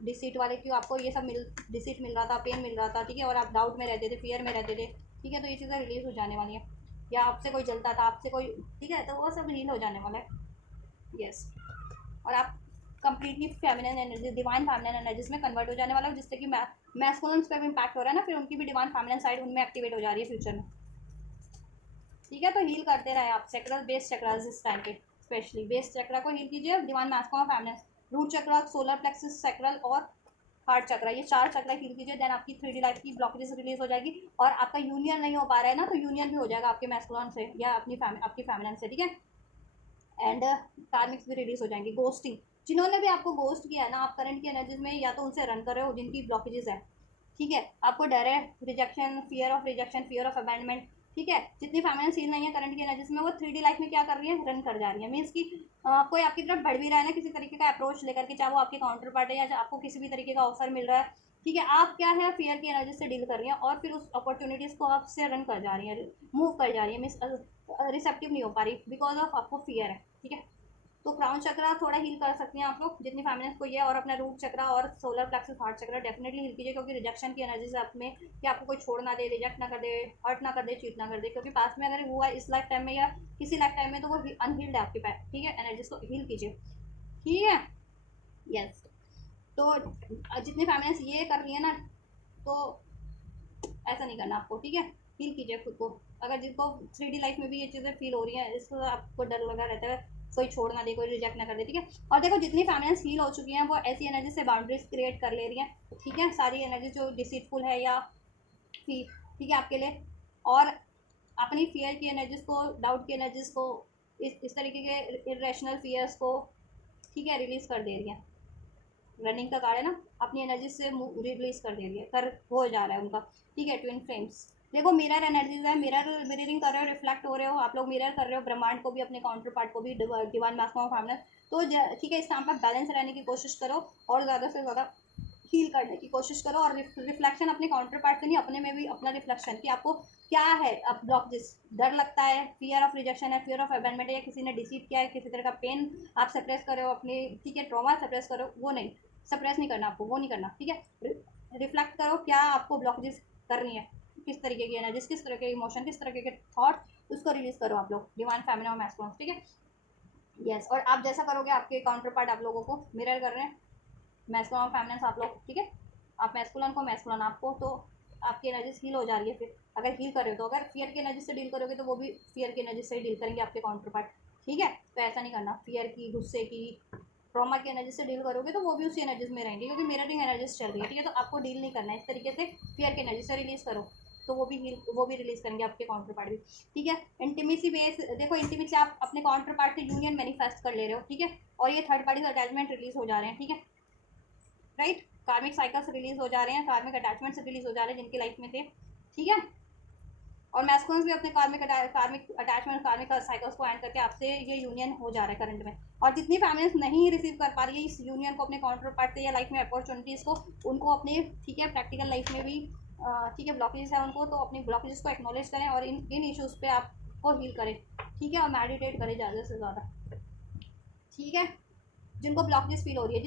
डिसीट वाले, क्यों आपको ये सब डिसीट मिल रहा था, पेन मिल रहा था, ठीक है। और आप डाउट में रहते थे, फियर में रहते थे, ठीक है। तो ये चीज़ें रिलीज हो जाने वाली हैं। या आपसे कोई जलता था, आपसे कोई, ठीक है, तो वो सब हील हो जाने वाला है, यस। और आप completely feminine energy, divine feminine energies में कन्वर्ट हो जाने वाला है, जिससे कि मैस्कुलिन्स पे भी इम्पैक्ट हो रहा है ना, फिर उनकी भी डिवाइन फेमिनिन साइड उनमें एक्टिवेट हो जा रही है फ्यूचर में, ठीक है। तो हील करते रहे आप चक्रस, बेस चक्रस इस टाइम पे, स्पेशली बेस चक्र को हील कीजिए, डिवाइन मैस्कुलिन फेमिनिन, रूट चक्र, सोलर प्लेक्सिस सैक्रल और हार्ट चक्र, ये 4 चक्र हील कीजिए। देन आपकी 3D लाइफ की ब्लॉकेजेस रिलीज हो जाएगी, और आपका यूनियन नहीं हो पा रहा है ना, तो यूनियन भी हो जाएगा आपके मैस्कुलिन से या आपकी फेमिनिन से, ठीक है। एंड कार्मिक्स भी रिलीज हो जाएंगे। गोस्टिंग, जिन्होंने भी आपको गोस्ट किया है ना, आप करंट की एनर्जीज में या तो उनसे रन कर रहे हो जिनकी ब्लॉकेजेस है, ठीक है। आपको डर है, rejection, rejection, fear of abandonment, ठीक है। जितनी फेमिनिन सीन नहीं है करंट की एनर्जीज में, वो 3D लाइफ में क्या कर रही है, रन कर जा रही है। मीन्स की कोई आपकी तरफ बढ़ भी रहा है ना किसी तरीके का अप्रोच लेकर के, चाहे वो आपके काउंटर पार्ट है या चाहे आपको किसी भी तरीके का ऑफर मिल रहा है, ठीक है, आप क्या है फियर की एनर्जी से डील कर रही हैं और फिर उस अपॉर्चुनिटीज़ को आपसे रन कर जा रही हैं, मूव कर जा रही है, मीन्स रिसेप्टिव नहीं हो पा रही बिकॉज ऑफ आपको फियर है, ठीक है। तो क्राउन चक्रा थोड़ा हील कर सकती हैं आप लोग जितनी फैमिनेंस को ये, और अपना रूट चक्रा और सोलर प्लेक्सस हार्ट चक्रा डेफिनेटली हील कीजिए, क्योंकि रिजेक्शन की एनर्जी से आप में कि आपको कोई छोड़ ना दे, रिजेक्ट ना कर दे, हर्ट ना कर दे, चीट ना कर दे, क्योंकि पास में अगर हुआ इस लाइफ टाइम में या किसी लाइफ टाइम में तो वो अनहील्ड है आपके पास, ठीक है। एनर्जीज को हील कीजिए, ठीक है। यस, तो जितनी फैमिलीज ये कर रही है ना, तो ऐसा नहीं करना आपको, ठीक है। हील कीजिए खुद को। अगर जिनको 3D लाइफ में भी ये चीज़ें फील हो रही हैं, इसको आपको डर लगा रहता है कोई छोड़ ना दे, कोई रिजेक्ट ना कर दे, ठीक है। और देखो जितनी फैमिलीज हील हो चुकी हैं वो ऐसी एनर्जी से बाउंड्रीज क्रिएट कर ले रही हैं, ठीक है। सारी एनर्जी जो डिसीटफुल है या ठीक है आपके लिए, और अपनी फियर की एनर्जीज को, डाउट की एनर्जीज को, इस तरीके के इरेशनल फियर्स को, ठीक है, रिलीज कर दे रही है। रनिंग का कार्ड है ना, अपनी एनर्जी से रिलीज कर दे रही है, कर हो जा रहा है उनका, ठीक है। ट्विन फ्लेम्स देखो, मिरर एनर्जीज है, मिररिंग कर रहे हो, रिफ्लेक्ट हो रहे हो, आप लोग मिरर कर रहे हो ब्रह्मांड को भी, अपने काउंटर पार्ट को भी, डिवाइन मास्कुलिन फेमिनिन। तो ठीक है, इस काम पर बैलेंस रहने की कोशिश करो और ज़्यादा से ज़्यादा हील करने की कोशिश करो, और रिफ्लेक्शन अपने काउंटर पार्ट से नहीं, अपने में भी अपना रिफ्लेक्शन कि आपको क्या है। अब ब्लॉकेज, डर लगता है, फियर ऑफ रिजेक्शन है, फियर ऑफ अबैंडनमेंट है, या किसी ने डिसीव किया है, किसी तरह का पेन आप सप्रेस करो अपनी, ठीक है, ट्रॉमा सप्रेस करो, वो नहीं, सप्रेस नहीं करना आपको, वो नहीं करना, ठीक है। रिफ्लेक्ट करो क्या आपको ब्लॉकेजेस कर रही है, किस तरीके की एनर्जीज, किस तरह के इमोशन, किस तरह के थॉट, उसको रिलीज करो आप लोग, डिवाइन फेमिनिन और मैस्कुलिन, ठीक है। यस, और आप जैसा करोगे आपके काउंटर पार्ट आप लोगों को मिरर कर रहे हैं, मैस्कुलिन और फेमिनिन आप लोग, ठीक है। आप मैस्कुलिन को, मैस्कुलिन आपको, तो आपकी एनर्जीज हील हो जा रही है। फिर अगर हील करे तो, अगर फियर की एनर्जी से डील करोगे तो वो भी फियर की एनर्जी से ही डील करेंगे आपके काउंटर पार्ट, ठीक है। तो ऐसा नहीं करना, फियर की, गुस्से की, ट्रॉमा की एनर्जी से डील करोगे तो वो भी उसी एनर्जीज में रहेंगे, क्योंकि मिररिंग एनर्जीज चल रही है, ठीक है। तो आपको डील नहीं करना है इस तरीके से, फियर की एनर्जी से रिलीज करो तो वो भी रिलीज करेंगे आपके काउंटर पार्ट भी, ठीक है। इंटीमेसी बेस देखो, इंटीमेसी आप अपने काउंटर पार्ट से यूनियन मैनिफेस्ट कर ले रहे हो, ठीक है, और ये थर्ड पार्टी अटैचमेंट रिलीज हो जा रहे हैं, ठीक है, राइट। कार्मिक साइकिल्स रिलीज हो जा रहे हैं, कार्मिक अटैचमेंट से रिलीज हो जा रहे हैं जिनकी लाइफ में थे, ठीक है। और मैस्कुलिन्स भी अपने कार्मिक अटैचमेंट, कार्मिक साइकिल्स को एंड करके आपसे ये यूनियन हो जा रहा है करंट में। और जितनी फैमिलीज नहीं रिसीव कर पा रही है इस यूनियन को, अपने काउंटर पार्ट से या लाइफ में अपॉर्चुनिटीज़ को, उनको अपने, ठीक है, प्रैक्टिकल लाइफ में भी, ठीक है, ब्लॉकेजेस है उनको, तो अपनी ब्लॉकेजेस को एक्नॉलेज करें और इन इश्यूज़ पे आपको हील करें, ठीक है, और मेडिटेट करें ज़्यादा से ज़्यादा, ठीक है। जिनको ब्लॉकेज फील हो रही है,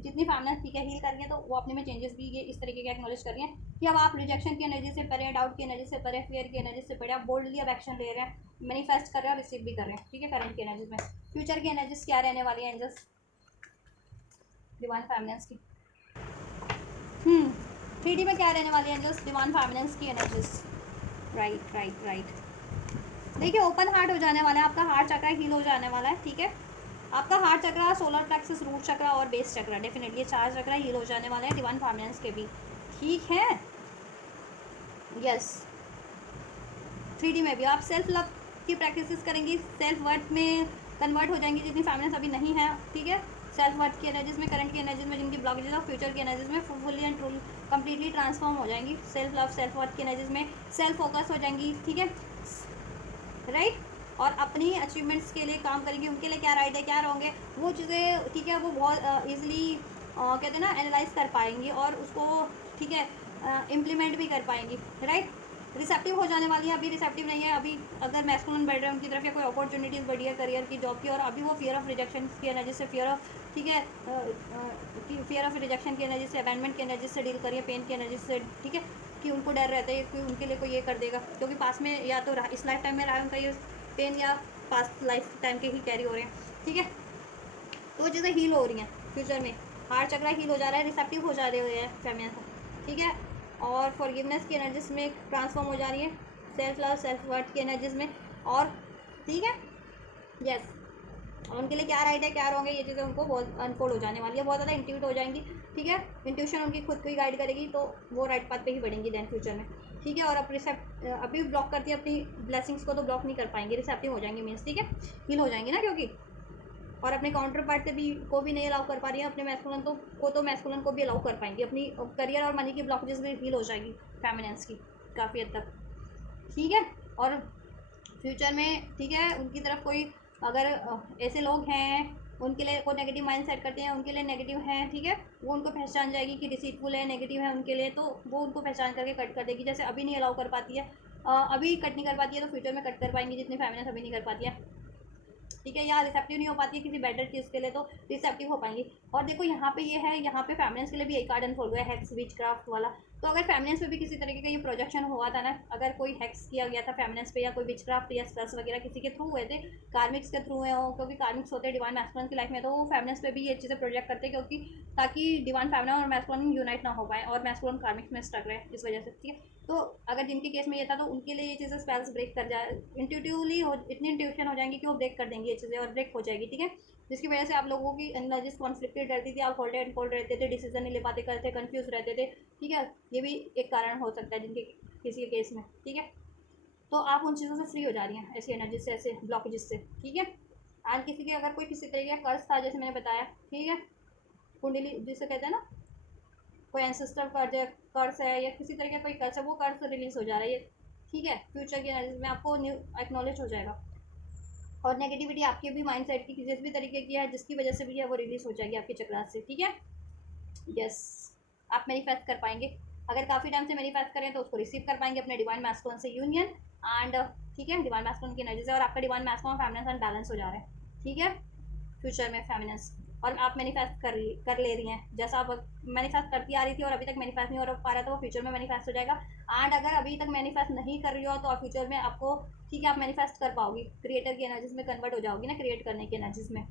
जितनी फैमिलीज, ठीक है, हील कर रही है, तो वो अपने में चेंजेस भी ये इस तरीके के एक्नॉलेज कर रही हैं कि अब आप रिजेक्शन की एनर्जी से परे, डाउट की एनर्जी से परे, फियर की एनर्जी से परे, आप बोल्डली अब एक्शन ले रहे हैं, मैनिफेस्ट कर रहे हैं और रिसीव भी कर रहे हैं, ठीक है, करंट की एनर्जीज में। फ्यूचर की एनर्जीज क्या रहने वाली है एंजल्स, डिवाइन फैमिलीज की, 3D में क्या रहने वाली है एंजल्स, डिवाइन फैमिलीज की एनर्जीज, राइट। देखिए, ओपन हार्ट हो जाने वाला है, आपका हार्ट चक्रा हील हो जाने वाला है, ठीक है। आपका हार्ट चक्रा, सोलर प्लेक्सस, रूट चक्रा और बेस चक्रा, डेफिनेटली ये 4 चक्रा हील हो जाने वाले हैं डिवाइन फैमिलीज के भी, ठीक है। यस, 3D में भी आप सेल्फ लव की प्रैक्टिसेस करेंगी, सेल्फ वर्थ में कन्वर्ट हो जाएंगी जितनी फैमिलीज अभी नहीं है, ठीक है। सेल्फ वर्थ की एनर्जीज में, करंट की एनर्जीज में जिनकी ब्लॉकेजेस और फ्यूचर की एनर्जीज में fully and truly completely transform हो जाएंगी। सेल्फ लव, सेल्फ वर्थ की एनर्जीज में सेल्फ फोकस हो जाएंगी, ठीक है, राइट। और अपनी अचीवमेंट्स के लिए काम करेंगी, उनके लिए क्या राइट है, क्या रॉन्ग है, वो चीज़ें, ठीक है, वो बहुत ईजिली कहते हैं ना, एनालाइज कर पाएंगी और उसको, ठीक है, इम्प्लीमेंट भी कर पाएंगी, राइट। रिसेप्टिव हो जाने वाली है, अभी रिसेप्टिव नहीं है, अभी अगर मैस्कुलिन बढ़ रहे हैं उनकी तरफ या कोई अपॉर्चुनिटीज़ बढ़ी है करियर की, जॉब की, और अभी वो फियर ऑफ रिजेक्शन की एनर्जी से, फियर ऑफ, ठीक है, फियर ऑफ रिजेक्शन की एनर्जी से, अबैंडनमेंट की एनर्जी से डील करिए, पेन की एनर्जी से, ठीक है, कि उनको डर रहता है कि उनके लिए कोई ये कर देगा, क्योंकि पास में या तो इस लाइफ टाइम में रहा है उनका ये पेन, या पास्ट लाइफ टाइम के ही कैरी हो रहे हैं, ठीक है। तो वो चीज़ें हील हो रही हैं फ्यूचर में, हार्ट चक्रा हील हो जा रहा है, रिसेप्टिव हो जा रहे हैं फैमिली, ठीक है। और फॉरगिवनेस की एनर्जीज में ट्रांसफॉर्म हो जा रही है, सेल्फ लव, सेल्फ वर्थ की एनर्जीज में, और ठीक है, यस। और उनके लिए क्या राइट है, क्या रॉन्ग है, ये चीज़ें उनको बहुत अनफोल्ड हो जाने वाली है, बहुत ज़्यादा इंट्यूट हो जाएंगी, ठीक है। इंट्यूशन उनकी खुद को ही गाइड करेगी, तो वो राइट पाथ पे ही बढ़ेंगी देन फ्यूचर में, ठीक है। और अब अभी ब्लॉक करती है अपनी ब्लेसिंग्स को, तो ब्लॉक नहीं कर पाएंगे, रिसेप्टिव हो जाएंगे मीन्स, ठीक है, हील हो जाएंगे ना, क्योंकि और अपने काउंटर पार्ट से भी को भी नहीं अलाउ कर पा रही है, अपने मैस्कुलिन तो मैस्कुलिन को भी अलाउ कर पाएंगी, अपनी करियर और मनी की ब्लॉकेजेस भी हील हो जाएगी फेमिनिन्स की काफ़ी हद तक, ठीक है। और फ्यूचर में, ठीक है, उनकी तरफ कोई अगर ऐसे लोग हैं उनके लिए को नेगेटिव माइंड सेट करते हैं, उनके लिए नेगेटिव है, ठीक है, वो उनको पहचान जाएगी कि डिसीटफुल है, नेगेटिव है उनके लिए, तो वो उनको पहचान करके कट कर देगी। जैसे अभी नहीं अलाउ कर पाती है, अभी कट नहीं कर पाती है, तो फ्यूचर में कट कर पाएंगी, जितनी फेमिनिस्ट अभी नहीं कर पाती है, ठीक है, या रिसेप्टिव नहीं हो पाती है किसी बेटर चीज़ के लिए, तो रिसेप्टिव हो पाएंगी। और देखो यहाँ पे ये है, यहाँ पे फेमिनिस्ट के लिए भी एक कार्ड अनफोल्ड हुआ है, हेक्स विच क्राफ्ट वाला। तो अगर फेमिनिस्ट पे भी किसी तरीके का ये प्रोजेक्शन हुआ था ना, अगर कोई हेक्स किया गया था फेमिनिस्ट पे, या कोई विच क्राफ्ट या स्पेल्स वगैरह किसी के थ्रू हुए थे, कार्मिक्स के थ्रू हुए हो, क्योंकि कार्मिक्स होते हैं डिवाइन मैस्कुलिन की लाइफ में, तो वो फेमिनिस्ट पे भी ये चीज़ें प्रोजेक्ट करते हैं, क्योंकि ताकि डिवाइन फेमिनिन और मैस्कुलिन यूनाइट ना हो पाए और मैस्कुलिन कार्मिक्स में स्टक रहे, इस वजह से, ठीक है। तो अगर जिनके केस में ये था, तो उनके लिए ये चीज़ें स्पेल्स ब्रेक कर जाए, इंट्यूटिवली हो, इतनी इंट्यूशन हो जाएंगी कि वो ब्रेक कर देंगी ये चीज़ें, और ब्रेक हो जाएगी, ठीक है। जिसकी वजह से आप लोगों की एनर्जीज कॉन्फ्लिक्टेड रहती थी, आप होल्ड एंड कोल्ड रहते थे, डिसीजन नहीं ले पाते करते, कंफ्यूज रहते थे, ठीक है। ये भी एक कारण हो सकता है जिनके किसी के केस में, ठीक है। तो आप उन चीज़ों से फ्री हो जा रही हैं, ऐसी एनर्जी से, ऐसे ब्लॉकेजेस से, ठीक है। एंड किसी के अगर कोई किसी तरीके का कर्ज था, जैसे मैंने बताया, ठीक है, कुंडली जिसे कहते हैं ना, कोई एंसेस्टर कर्ज है, या किसी तरीके का कोई कर्ज है, वो कर्ज रिलीज हो जा रहा है, ठीक है। फ्यूचर की एनर्जी में आपको न्यू एक्नॉलेज हो जाएगा। और नेगेटिविटी आपके भी माइंड सेट की जिस भी तरीके की है, जिसकी वजह से भी है, वो रिलीज हो जाएगी आपके चक्रास से, ठीक है। यस, आप मैनिफेस्ट कर पाएंगे। अगर काफ़ी टाइम से मैनिफेस्ट करें तो उसको रिसीव कर पाएंगे अपने डिवाइन मैस्कुलिन से यूनियन, एंड ठीक है, डिवाइन मैस्कुलिन की एनर्जी से, और आपका डिवाइन मैस्कुलिन फेमिनिन बैलेंस हो जा रहा है, ठीक है, फ्यूचर में फेमिनिन। और आप मैनिफेस्ट कर ले रही हैं, जैसा आप मैनिफेस्ट करती आ रही थी और अभी तक मैनिफेस्ट नहीं हो पा रहा था, वो फ्यूचर में मैनिफेस्ट हो जाएगा। एंड अगर अभी तक मैनिफेस्ट नहीं कर रही हो, तो आप फ्यूचर में आपको, ठीक है, आप मैनिफेस्ट कर पाओगी, क्रिएटर की एनर्जीज में कन्वर्ट हो जाओगी ना, क्रिएट करने की एनर्जीज में,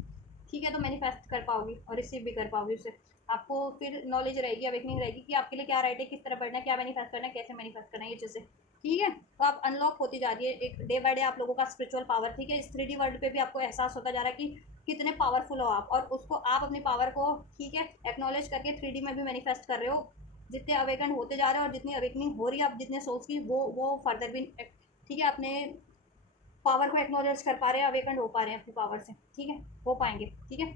ठीक है। तो मैनिफेस्ट कर पाओगी और रिसीव भी कर पाओगी उसे। आपको फिर नॉलेज रहेगी, अवेकनिंग रहेगी कि आपके लिए क्या राइट है, किस तरह पढ़ना है, क्या मैनिफेस्ट करना है, कैसे मैनिफेस्ट करना है, ये चीज़ें, ठीक है। तो आप अनलॉक होती जा रही है एक डे बाय डे आप लोगों का स्पिरिचुअल पावर, ठीक है। इस 3D वर्ल्ड पे भी आपको एहसास होता जा रहा है कि कितने पावरफुल हो आप, और उसको आप अपनी पावर को, ठीक है, एक्नॉलेज करके 3D में भी मैनिफेस्ट कर रहे हो। जितने अवेकन होते जा रहे हो और जितनी अवेकनिंग हो रही है, आप जितने सोल्स की, वो फर्दर भी, ठीक है, अपने पावर को एक्नॉलेज कर पा रहे हैं, अवेकन हो पा रहे हैं अपनी पावर से, ठीक है, हो पाएंगे, ठीक है।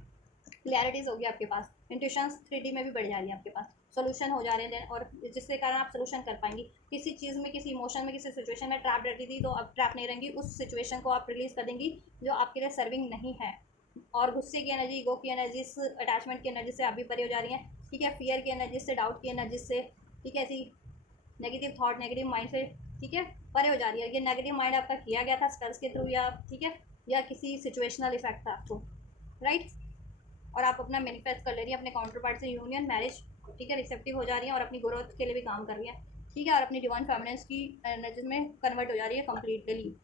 क्लैरिटीज़ होगी आपके पास, इंट्यूशंस 3D में भी बढ़ जा रही है आपके पास, सोल्यूशन हो जा रहे हैं, और जिसके कारण आप सोल्यूशन कर पाएंगी। किसी चीज़ में, किसी इमोशन में, किसी सिचुएशन में ट्रैप रहती थी, तो अब ट्रैप नहीं रहेंगी, उस सिचुएशन को आप रिलीज कर देंगी जो आपके लिए सर्विंग नहीं है। और गुस्से की एनर्जी, ईगो की एनर्जी, अटैचमेंट की एनर्जी से आप भी परे हो जा रही हैं, ठीक है। फियर की एनर्जी से, डाउट की एनर्जी से, ठीक है, ऐसी नेगेटिव थॉट, नेगेटिव माइंड से, ठीक है, परे हो जा रही है। ये नेगेटिव माइंड आपका किया गया था स्पेल्स के थ्रू, या ठीक है, या किसी सिचुएशनल इफेक्ट था आपको, राइट। और आप अपना मैनिफेस्ट कर ले रही है अपने काउंटर पार्ट से यूनियन, मैरिज, ठीक है, रिसेप्टिव हो जा रही है, और अपनी ग्रोथ के लिए भी काम कर रही है, ठीक है, और अपनी डिवाइन फेमिनिन की एनर्जी में कन्वर्ट हो जा रही है कम्प्लीटली,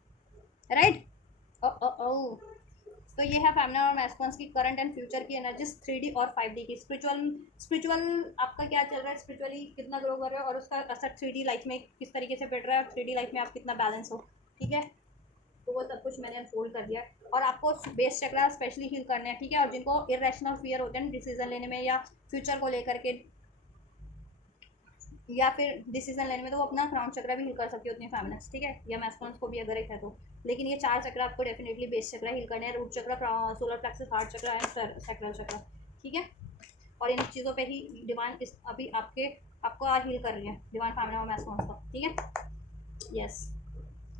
राइट। ओ ओ ओ तो ये है फेमिनिन और मैस्कुलिन की करंट एंड फ्यूचर की एनर्जीज 3D और 5D की। स्पिरिचुअल आपका क्या चल रहा है, स्पिरिचुअली कितना ग्रो कर रहे हो, और उसका असर 3D लाइफ में किस तरीके से पड़ रहा है, 3D लाइफ में आप कितना बैलेंस हो, ठीक है। तो वो सब कुछ मैंने अनफोल्ड कर दिया। और आपको बेस चक्रा स्पेशली हील करने हैं, ठीक है। और जिनको इरेशनल फियर होते हैं डिसीजन लेने में, या फ्यूचर को लेकर के, या फिर डिसीजन लेने में, तो वो अपना क्राउन चक्रा भी हील कर सकती है उतनी फेमिनिस्ट, ठीक है, या मैस्कुलिन को भी अगर एक है तो। लेकिन ये 4 चक्र आपको डेफिनेटली बेस चक्रा हील करने हैं, root chakra, solar plexus, heart chakra and sacral chakra, ठीक है। और इन चीज़ों पे ही डिवाइन इस अभी आपको आज हील कर रही है, डिवाइन फेमिनिन और मैस्कुलिन को, ठीक है। यस,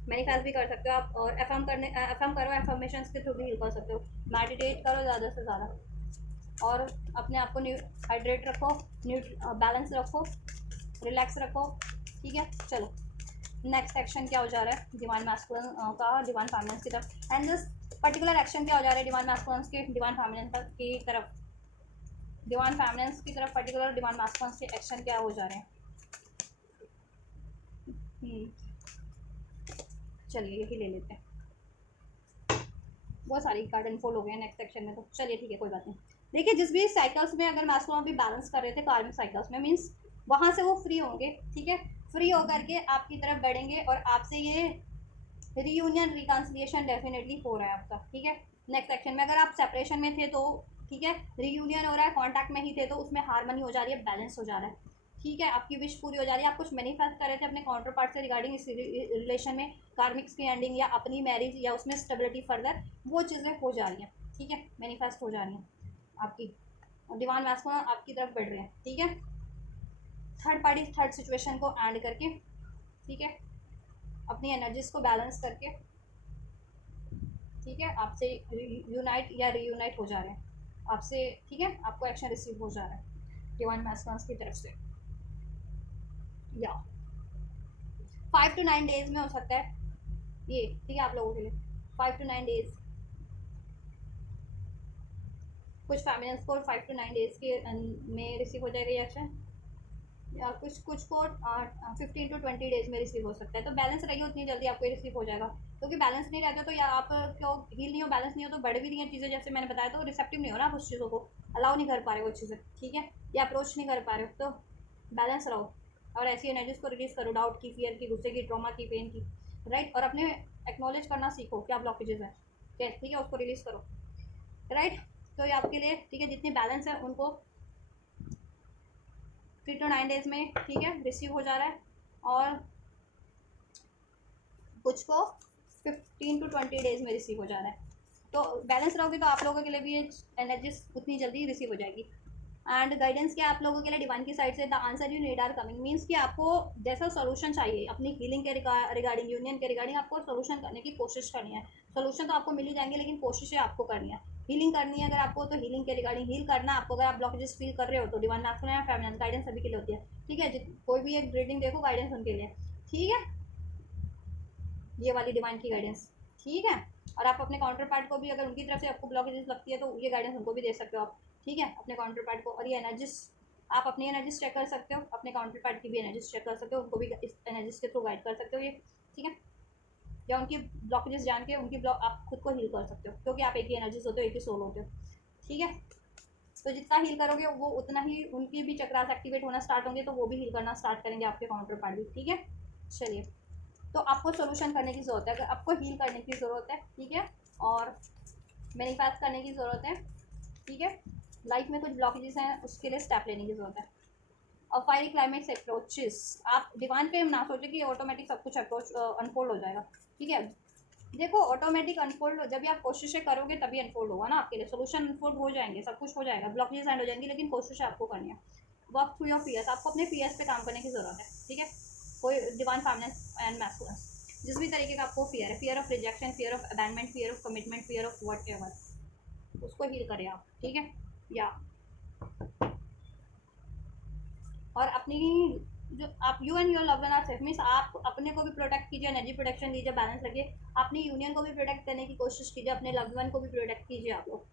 मैनिफेस्ट भी कर सकते हो आप, और एफर्म करो, एफर्मेशंस के थ्रू भी हील कर सकते हो। मेडिटेट करो ज़्यादा से ज़्यादा, और अपने आप को हाइड्रेट रखो, बैलेंस रखो, रिलैक्स रखो, ठीक है। चलो नेक्स्ट एक्शन क्या हो जा रहा है डिवाइन मैस्कुलिन का डिवाइन फेमिनिन की तरफ, एंड दिस पर्टिकुलर एक्शन क्या हो जा रहा है डिवाइन मैस्कुलिन के डिवाइन फेमिनिन की तरफ, डिवाइन फेमिनिन की तरफ पर्टिकुलर डिवाइन मैस्कुलिन के एक्शन क्या हो जा रहे हैं। चलिए यही ले लेते हैं, बहुत सारी कार्ड अनफोल्ड हो गए हैं नेक्स्ट सेक्शन में, तो चलिए ठीक है, कोई बात नहीं। देखिए, जिस भी साइकिल्स में अगर मैस्कुलिन अभी बैलेंस कर रहे थे कार्मिक साइकिल्स में, मीन्स वहाँ से वो फ्री होंगे, ठीक है, फ्री होकर के आपकी तरफ बढ़ेंगे, और आपसे ये रीयूनियन रिकन्सिलिएशन डेफिनेटली हो रहा है आपका, ठीक है। नेक्स्ट सेक्शन में अगर आप सेपरेशन में थे तो ठीक है, रीयूनियन हो रहा है, कॉन्टैक्ट में ही थे तो उसमें हार्मनी हो जा रही है, बैलेंस हो जा रहा है, ठीक है, आपकी विश पूरी हो जा रही है। आप कुछ मैनिफेस्ट कर रहे थे अपने काउंटर पार्ट से रिगार्डिंग इस रिलेशन में, कार्मिक्स की एंडिंग, या अपनी मैरिज, या उसमें स्टेबिलिटी फर्दर, वो चीज़ें हो जा रही हैं, ठीक है, मैनिफेस्ट हो जा रही हैं आपकी, डिवाइन मैस्कुलिन आपकी तरफ बढ़ रहे हैं, ठीक है। थर्ड पार्टी, थर्ड सिचुएशन को एंड करके, ठीक है, अपनी एनर्जीज को बैलेंस करके, ठीक है, आपसे यूनाइट या रीयूनाइट हो जा रहे हैं आपसे, ठीक है, आपको एक्शन रिसीव हो जा रहा है डिवाइन मैस्कुलिन्स की तरफ से। या 5 to 9 डेज में हो सकता है ये, ठीक है, आप लोगों के लिए 5 to 9 डेज, कुछ फैमिलियंस को 5 to 9 डेज के में रिसीव हो जाएगा ये एक्शन, या कुछ को 15 to 20 डेज में रिसीव हो सकता है। तो बैलेंस रहिए उतनी जल्दी आपको रिसीव हो जाएगा, क्योंकि बैलेंस नहीं रहता तो या आप क्यों हील नहीं हो, बैलेंस नहीं हो तो बढ़ भी रही हैं चीज़ें, जैसे मैंने बताया, तो रिसेप्टिव नहीं हो ना आप उस चीज़ों को, अलाउ नहीं कर पा रहे वो चीज़ें, ठीक है, या अप्रोच नहीं कर पा रहे हो, तो बैलेंस रहो और ऐसी एनर्जीज को रिलीज करो, डाउट की, फियर की, गुस्से की, ट्रॉमा की, पेन की, राइट। और अपने एक्नॉलेज करना सीखो क्या ब्लॉकेजेस हैं, ठीक है, उसको रिलीज करो, राइट। तो ये आपके लिए, ठीक है, जितने बैलेंस है उनको 3 to 9 डेज में, ठीक है, रिसीव हो जा रहा है, और कुछ को 15 to 20 डेज में रिसीव हो जा रहा है। तो बैलेंस रहोगे तो आप लोगों के लिए भी ये एनर्जीज उतनी जल्दी रिसीव हो जाएगी। एंड गाइडेंस क्या आप लोगों के लिए डिवाइन की साइड से, the answer you need are coming, means कि आपको जैसा सोल्यूशन चाहिए अपनी हीलिंग के रिगार्डिंग, यूनियन के रिगार्डिंग, आपको सोल्यूशन करने की कोशिश करनी है। सोल्यूशन तो आपको मिल ही जाएंगे, लेकिन कोशिशें आपको करनी है। हीलिंग करनी है अगर आपको, तो हीलिंग के रिगार्डिंग हील करना आपको, अगर आप ब्लॉकेजेस फील कर रहे हो तो डिवाइन मैस्कुलिन या फेमिनिन गाइडेंस सभी के लिए होती है, ठीक है। कोई भी एक रीडिंग देखो, गाइडेंस उनके लिए, ठीक है, ये वाली डिवाइन की गाइडेंस, ठीक है। और आप अपने काउंटर पार्ट को भी, अगर उनकी तरफ से आपको ब्लॉकेजेस लगती है तो ये गाइडेंस उनको भी दे सकते हो आप, ठीक है, अपने काउंटर पार्ट को। और ये एनर्जीज आप अपनी एनर्जीज चेक कर सकते हो, अपने काउंटर पार्ट की भी एनर्जीज चेक कर सकते हो, उनको भी इस एनर्जीज के थ्रू गाइड कर सकते हो ये, ठीक है। या उनकी ब्लॉकेजेस जान के उनकी ब्लॉक आप खुद को हील कर सकते हो, क्योंकि आप एक ही एनर्जीज होते हो, एक ही सोल होते हो, ठीक है। तो जितना हील करोगे वो उतना ही उनकी भी चक्रास एक्टिवेट होना स्टार्ट होंगे, तो वो भी हील करना स्टार्ट करेंगे आपके काउंटर पार्ट भी, ठीक है। चलिए, तो आपको सोल्यूशन करने की ज़रूरत है, अगर आपको हील करने की ज़रूरत है, ठीक है, और मैनिफेस्ट करने की ज़रूरत है, ठीक है, लाइफ में कुछ ब्लॉकेजेस हैं उसके लिए स्टेप लेने की ज़रूरत है। और फायरी क्लाइमेक्स अप्रोचेस, आप डिवाइन पे ना सोचें कि ऑटोमेटिक सब कुछ अप्रोच अनफोल्ड हो जाएगा, ठीक है। देखो ऑटोमेटिक अनफोल्ड, जब भी आप कोशिशें करोगे तभी अनफोल्ड होगा ना आपके लिए, सोल्यूशन अनफोल्ड हो जाएंगे, सब कुछ हो जाएगा, ब्लॉकेजेस एंड हो जाएंगी, लेकिन कोशिशें आपको करनी है। वर्क थ्रू योर फियर्स, आपको अपने फियर्स पे काम करने की ज़रूरत है, ठीक है। कोई डिवाइन फेमिनिन एंड मैस्कुलिन, जिस भी तरीके का आपको फियर है, fear of rejection, fear of abandonment, fear of commitment, fear of whatever, उसको हील करें आप, ठीक है। या और अपनी जो आप you and your love one are safe, means आप अपने को भी प्रोटेक्ट कीजिए, एनर्जी प्रोटेक्शन लीजिए, बैलेंस रखिए, अपनी यूनियन को भी प्रोटेक्ट करने की कोशिश कीजिए, अपने लव वन को भी प्रोटेक्ट कीजिए आप लोग,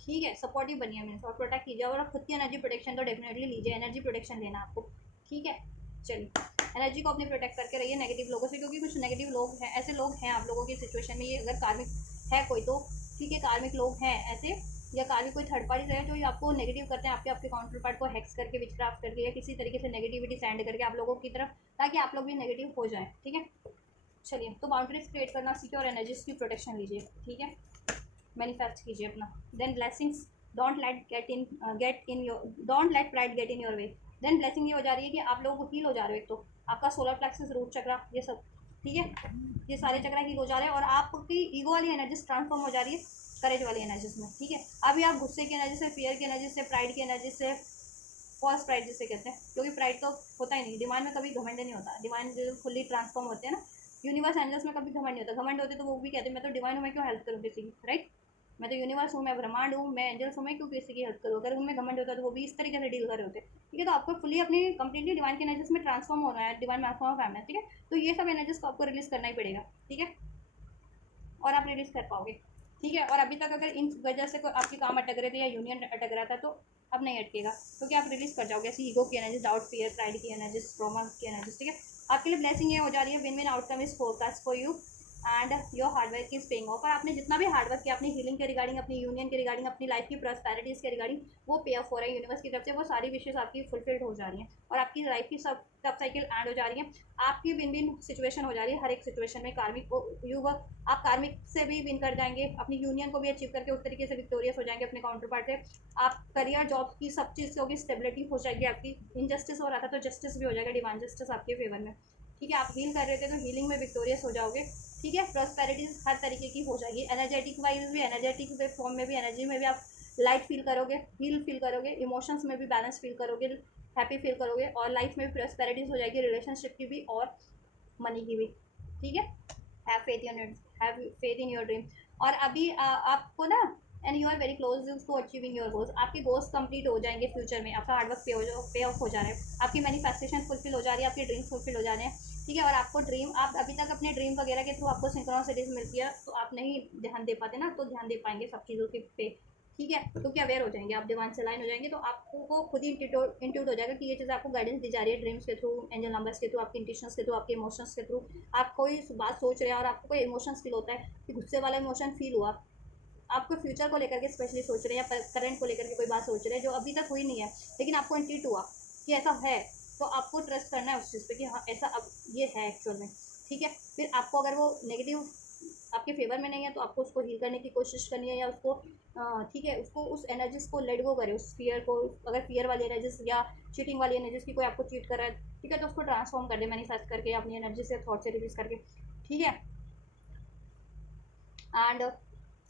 ठीक है, सपोर्टिव बनिए मीन्स, और प्रोटेक्ट कीजिए, और खुद की एनर्जी प्रोटेक्शन तो डेफिनेटली लीजिए, एनर्जी प्रोटेक्शन लेना आपको, ठीक है। चलिए, एनर्जी को अपनी प्रोटेक्ट करके रहिए नेगेटिव लोगों से, क्योंकि कुछ नेगेटिव लोग हैं, ऐसे लोग हैं आप लोगों की सिचुएशन में, ये अगर कार्मिक है कोई तो, ठीक है, कार्मिक लोग हैं ऐसे, या कार्मिक कोई थर्ड पार्टी है जो आपको नेगेटिव करते हैं, आपके काउंटर पार्ट को हैक्स करके, विचक्राफ्ट करके, या किसी तरीके से नेगेटिविटी सेंड करके आप लोगों की तरफ, ताकि आप लोग भी नेगेटिव हो जाएं, ठीक है। चलिए, तो बाउंड्रीज क्रिएट करना सीखिए और एनर्जीज की प्रोटेक्शन लीजिए, ठीक है, मैनिफेस्ट कीजिए अपना। Then blessings, don't let pride get in your way. Then blessing ये हो जा रही है कि आप लोगों को हील हो जा रहे हो, एक तो आपका सोलर प्लेक्सस, रूट चक्रा, ये सब, ठीक है, ये सारे चक्रा हील हो जा रहे हैं, और आपकी ईगो वाली एनर्जीज ट्रांसफॉर्म हो जा रही है करेज वाली एनर्जीज में, ठीक है। अभी आप गुस्से की एनर्जी से, फियर की एनर्जी से, प्राइड की एनर्जी से, फॉल्स प्राइड जिसे कहते हैं, क्योंकि प्राइड तो होता ही नहीं, डिवाइन में कभी घमंड नहीं होता, डिवाइन जो फुल्ली ट्रांसफॉर्म होते हैं ना, यूनिवर्स एंजल्स में कभी घमंड नहीं होता, घमंड होते तो वो भी कहते हैं मैं तो डिवाइन हूँ, मैं क्यों हेल्प करूँ किसी की, राइट, मैं तो यूनिवर्स हूँ, मैं ब्रह्मांड हूँ, मैं एंजल्स हूँ, मैं क्यों किसी की हेल्प करूँ, अगर उनमें घमंड होता तो वो भी इस तरीके से डील कर रहे होते, ठीक है। तो आपको फुल्ली अपनी कंप्लीटली डिवाइन की एनर्जीज में ट्रांसफॉर्म होना है, डिवाइन मैस्कुलिन फैमिली, ठीक है। तो ये सब एनर्जीज को आपको रिलीज करना ही पड़ेगा, ठीक है, और आप रिलीज कर पाओगे, ठीक है। और अभी तक अगर इन वजह से कोई आपके काम अटक रहे थे या यूनियन अटक रहा था, तो अब नहीं अटकेगा, क्योंकि आप रिलीज कर जाओगे ऐसी ईगो की एनर्जी, डाउट, फियर, प्राइड की एनर्जी, ट्रॉमा की एनर्जी, ठीक है। आपके लिए ब्लेसिंग ये हो जा रही है, win win outcome is forecast for you and your hard work is paying off. और आपने जितना भी हार्डवर्क किया अपनी हीलिंग के रिगार्डिंग, अपनी यूनियन के रिगार्डिंग, अपनी लाइफ की प्रॉस्पेरिटीज़ के रिगार्डिंग, वो पे ऑफ हो रहा है यूनिवर्स की तरफ से, वो सारी विशेष आपकी फुलफिल्ड हो जा रही हैं, और आपकी लाइफ की सब साइकिल एंड हो जा रही है, आपकी विन विन सिचुएशन हो जा रही है हर एक सिचुएशन में। कार्मिक को आप कार्मिक से भी विन कर जाएंगे, अपनी यूनियन को भी अचीव करके उस तरीके से विक्टोरियस हो जाएंगे अपने काउंटर पार्ट से। आप करियर, जॉब की सब चीज़ होगी, स्टेबिलिटी हो जाएगी आपकी, इनजस्टिस हो रहा था तो जस्टिस भी हो जाएगा, डिवाइन जस्टिस आपके फेवर में, ठीक है। आप हील कर रहे थे तो हीलिंग में विक्टोरियस हो जाओगे, ठीक है। प्रॉस्पेरिटीज हर तरीके की हो जाएगी, एनर्जेटिक वाइज भी, एनर्जेटिक वे फॉर्म में भी, एनर्जी में भी आप लाइट फील करोगे, हील फील करोगे, इमोशंस में भी बैलेंस फील करोगे, हैप्पी फील करोगे, और लाइफ में भी प्रॉस्पेरिटीज हो जाएगी, रिलेशनशिप की भी और मनी की भी, ठीक है। Have faith in your dream. और अभी आपको ना and you are very close to achieving your goals, आपके गोल्स कंप्लीट हो जाएंगे फ्यूचर में, आपका हार्डवर्क पे ऑफ हो जा रहा है, आपकी मैनिफेस्टेशन फुलफिल हो जा रही है, आपके ड्रीम्स फुलफिल हो जा रहे हैं, ठीक है। और आपको ड्रीम, आप अभी तक अपने ड्रीम वगैरह के थ्रू आपको सिंक्रोनिसिटीज मिलती है तो आप नहीं ध्यान दे पाते ना, तो ध्यान दे पाएंगे सब चीज़ों के पे, ठीक है। क्योंकि अवेयर हो जाएंगे आप, डिवाइन से लाइन हो जाएंगे, तो आपको खुद ही इंट्यूट हो जाएगा कि ये चीज़ आपको गाइडेंस दी जा रही है ड्रीम्स के थ्रू, एंजल नंबर्स के थ्रू, आपके इंट्यूशंस के थ्रू, आपके इमोशंस के थ्रू। आप कोई बात सोच रहे हैं और आपको कोई इमोशंस फील होता है कि गुस्से वाला इमोशन फील हुआ, आपको फ्यूचर को लेकर के स्पेशली सोच रहे हैं या करंट को लेकर के कोई बात सोच रहे हैं जो अभी तक हुई नहीं है, लेकिन आपको इंट्यूट हुआ कि ऐसा है, तो आपको ट्रस्ट करना है उस चीज़ पे कि हाँ ऐसा अब ये है एक्चुअल में, ठीक है। फिर आपको अगर वो नेगेटिव आपके फेवर में नहीं है तो आपको उसको हील करने की कोशिश करनी है, या उसको ठीक है, उसको उस एनर्जीज को लेट गो करे, उस फियर को, अगर फियर वाली एनर्जीज या चीटिंग वाली एनर्जीज की कोई आपको चीट कर रहा है, ठीक है, तो उसको ट्रांसफॉर्म कर दे मैनिफेस्ट करके अपनी एनर्जी से, थॉट से रिलीज करके, ठीक है। एंड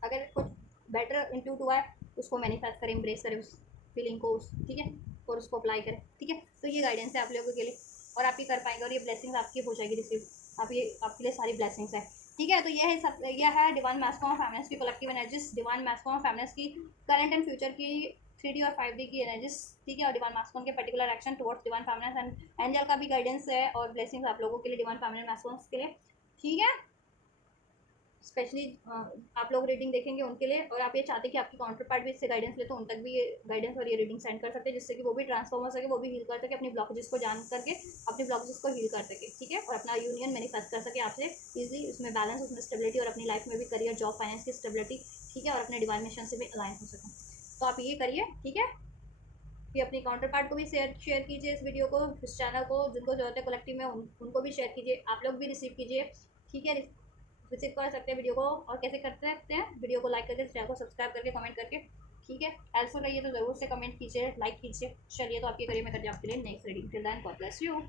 अगर कुछ बेटर इंट्यूट हुआ है उसको मैनिफेस्ट करें, एम्ब्रेस करें उस फीलिंग को, उस, ठीक है, और उसको अप्लाई करें, ठीक है। तो ये गाइडेंस है आप लोगों के लिए और आप ये कर पाएंगे और ये ब्लेसिंग्स आपकी हो जाएगी रिसीव, आप ये आपके लिए सारी ब्लेसिंग्स है, ठीक है। तो ये है सब, यह है डिवाइन मैस्कॉन फैमिलीज की कलेक्टिव एनर्जीज, डिवाइन मैस्कॉन फैमिलीज की करंट एंड फ्यूचर की 3D और 5D की एनर्जीज, ठीक है, और डिवाइन मैस्कॉन के particular action towards divine families and angel का भी गाइडेंस है और ब्लेसिंग्स आप लोगों के लिए डिवाइन फैमिली मैस्कॉन्स के लिए, ठीक है। स्पेशली आप लोग रीडिंग देखेंगे उनके लिए, और आप ये चाहते हैं कि आपकी काउंटर पार्ट भी इससे गाइडेंस ले तो उन तक भी ये गाइडेंस और ये रीडिंग सेंड कर सकते हैं, जिससे कि वो भी ट्रांसफॉर्म हो सके, वो भी हील कर सके, अपनी ब्लॉकेजेस को जान करके अपने ब्लॉकेजेस को हील कर सके, ठीक है, और अपना यूनियन मैनिफेस्ट कर सके आपसे ईजिली, उसमें बैलेंस, उसमें स्टेबिलिटी, और अपनी लाइफ में भी करियर, जॉब, फाइनेंस की स्टेबिलिटी, ठीक है, और अपने डिवाइन मिशन से भी अलाइन हो सकें। तो आप ये करिए, ठीक है। कि अपनी काउंटर पार्ट को भी शेयर कीजिए इस वीडियो को, इस चैनल को, जिनको जरूरत है कलेक्टिव में उनको भी शेयर कीजिए, आप लोग भी रिसीव कीजिए, ठीक है। रिसीव कर सकते हैं वीडियो को, और कैसे कर सकते हैं, वीडियो को लाइक करके, चैनल को सब्सक्राइब करके, कमेंट करके, ठीक है। हेल्पफुल रहिए तो ज़रूर से कमेंट कीजिए, लाइक कीजिए। चलिए तो आपके करियर में कर दिया आपके लिए next reading, till then God bless you.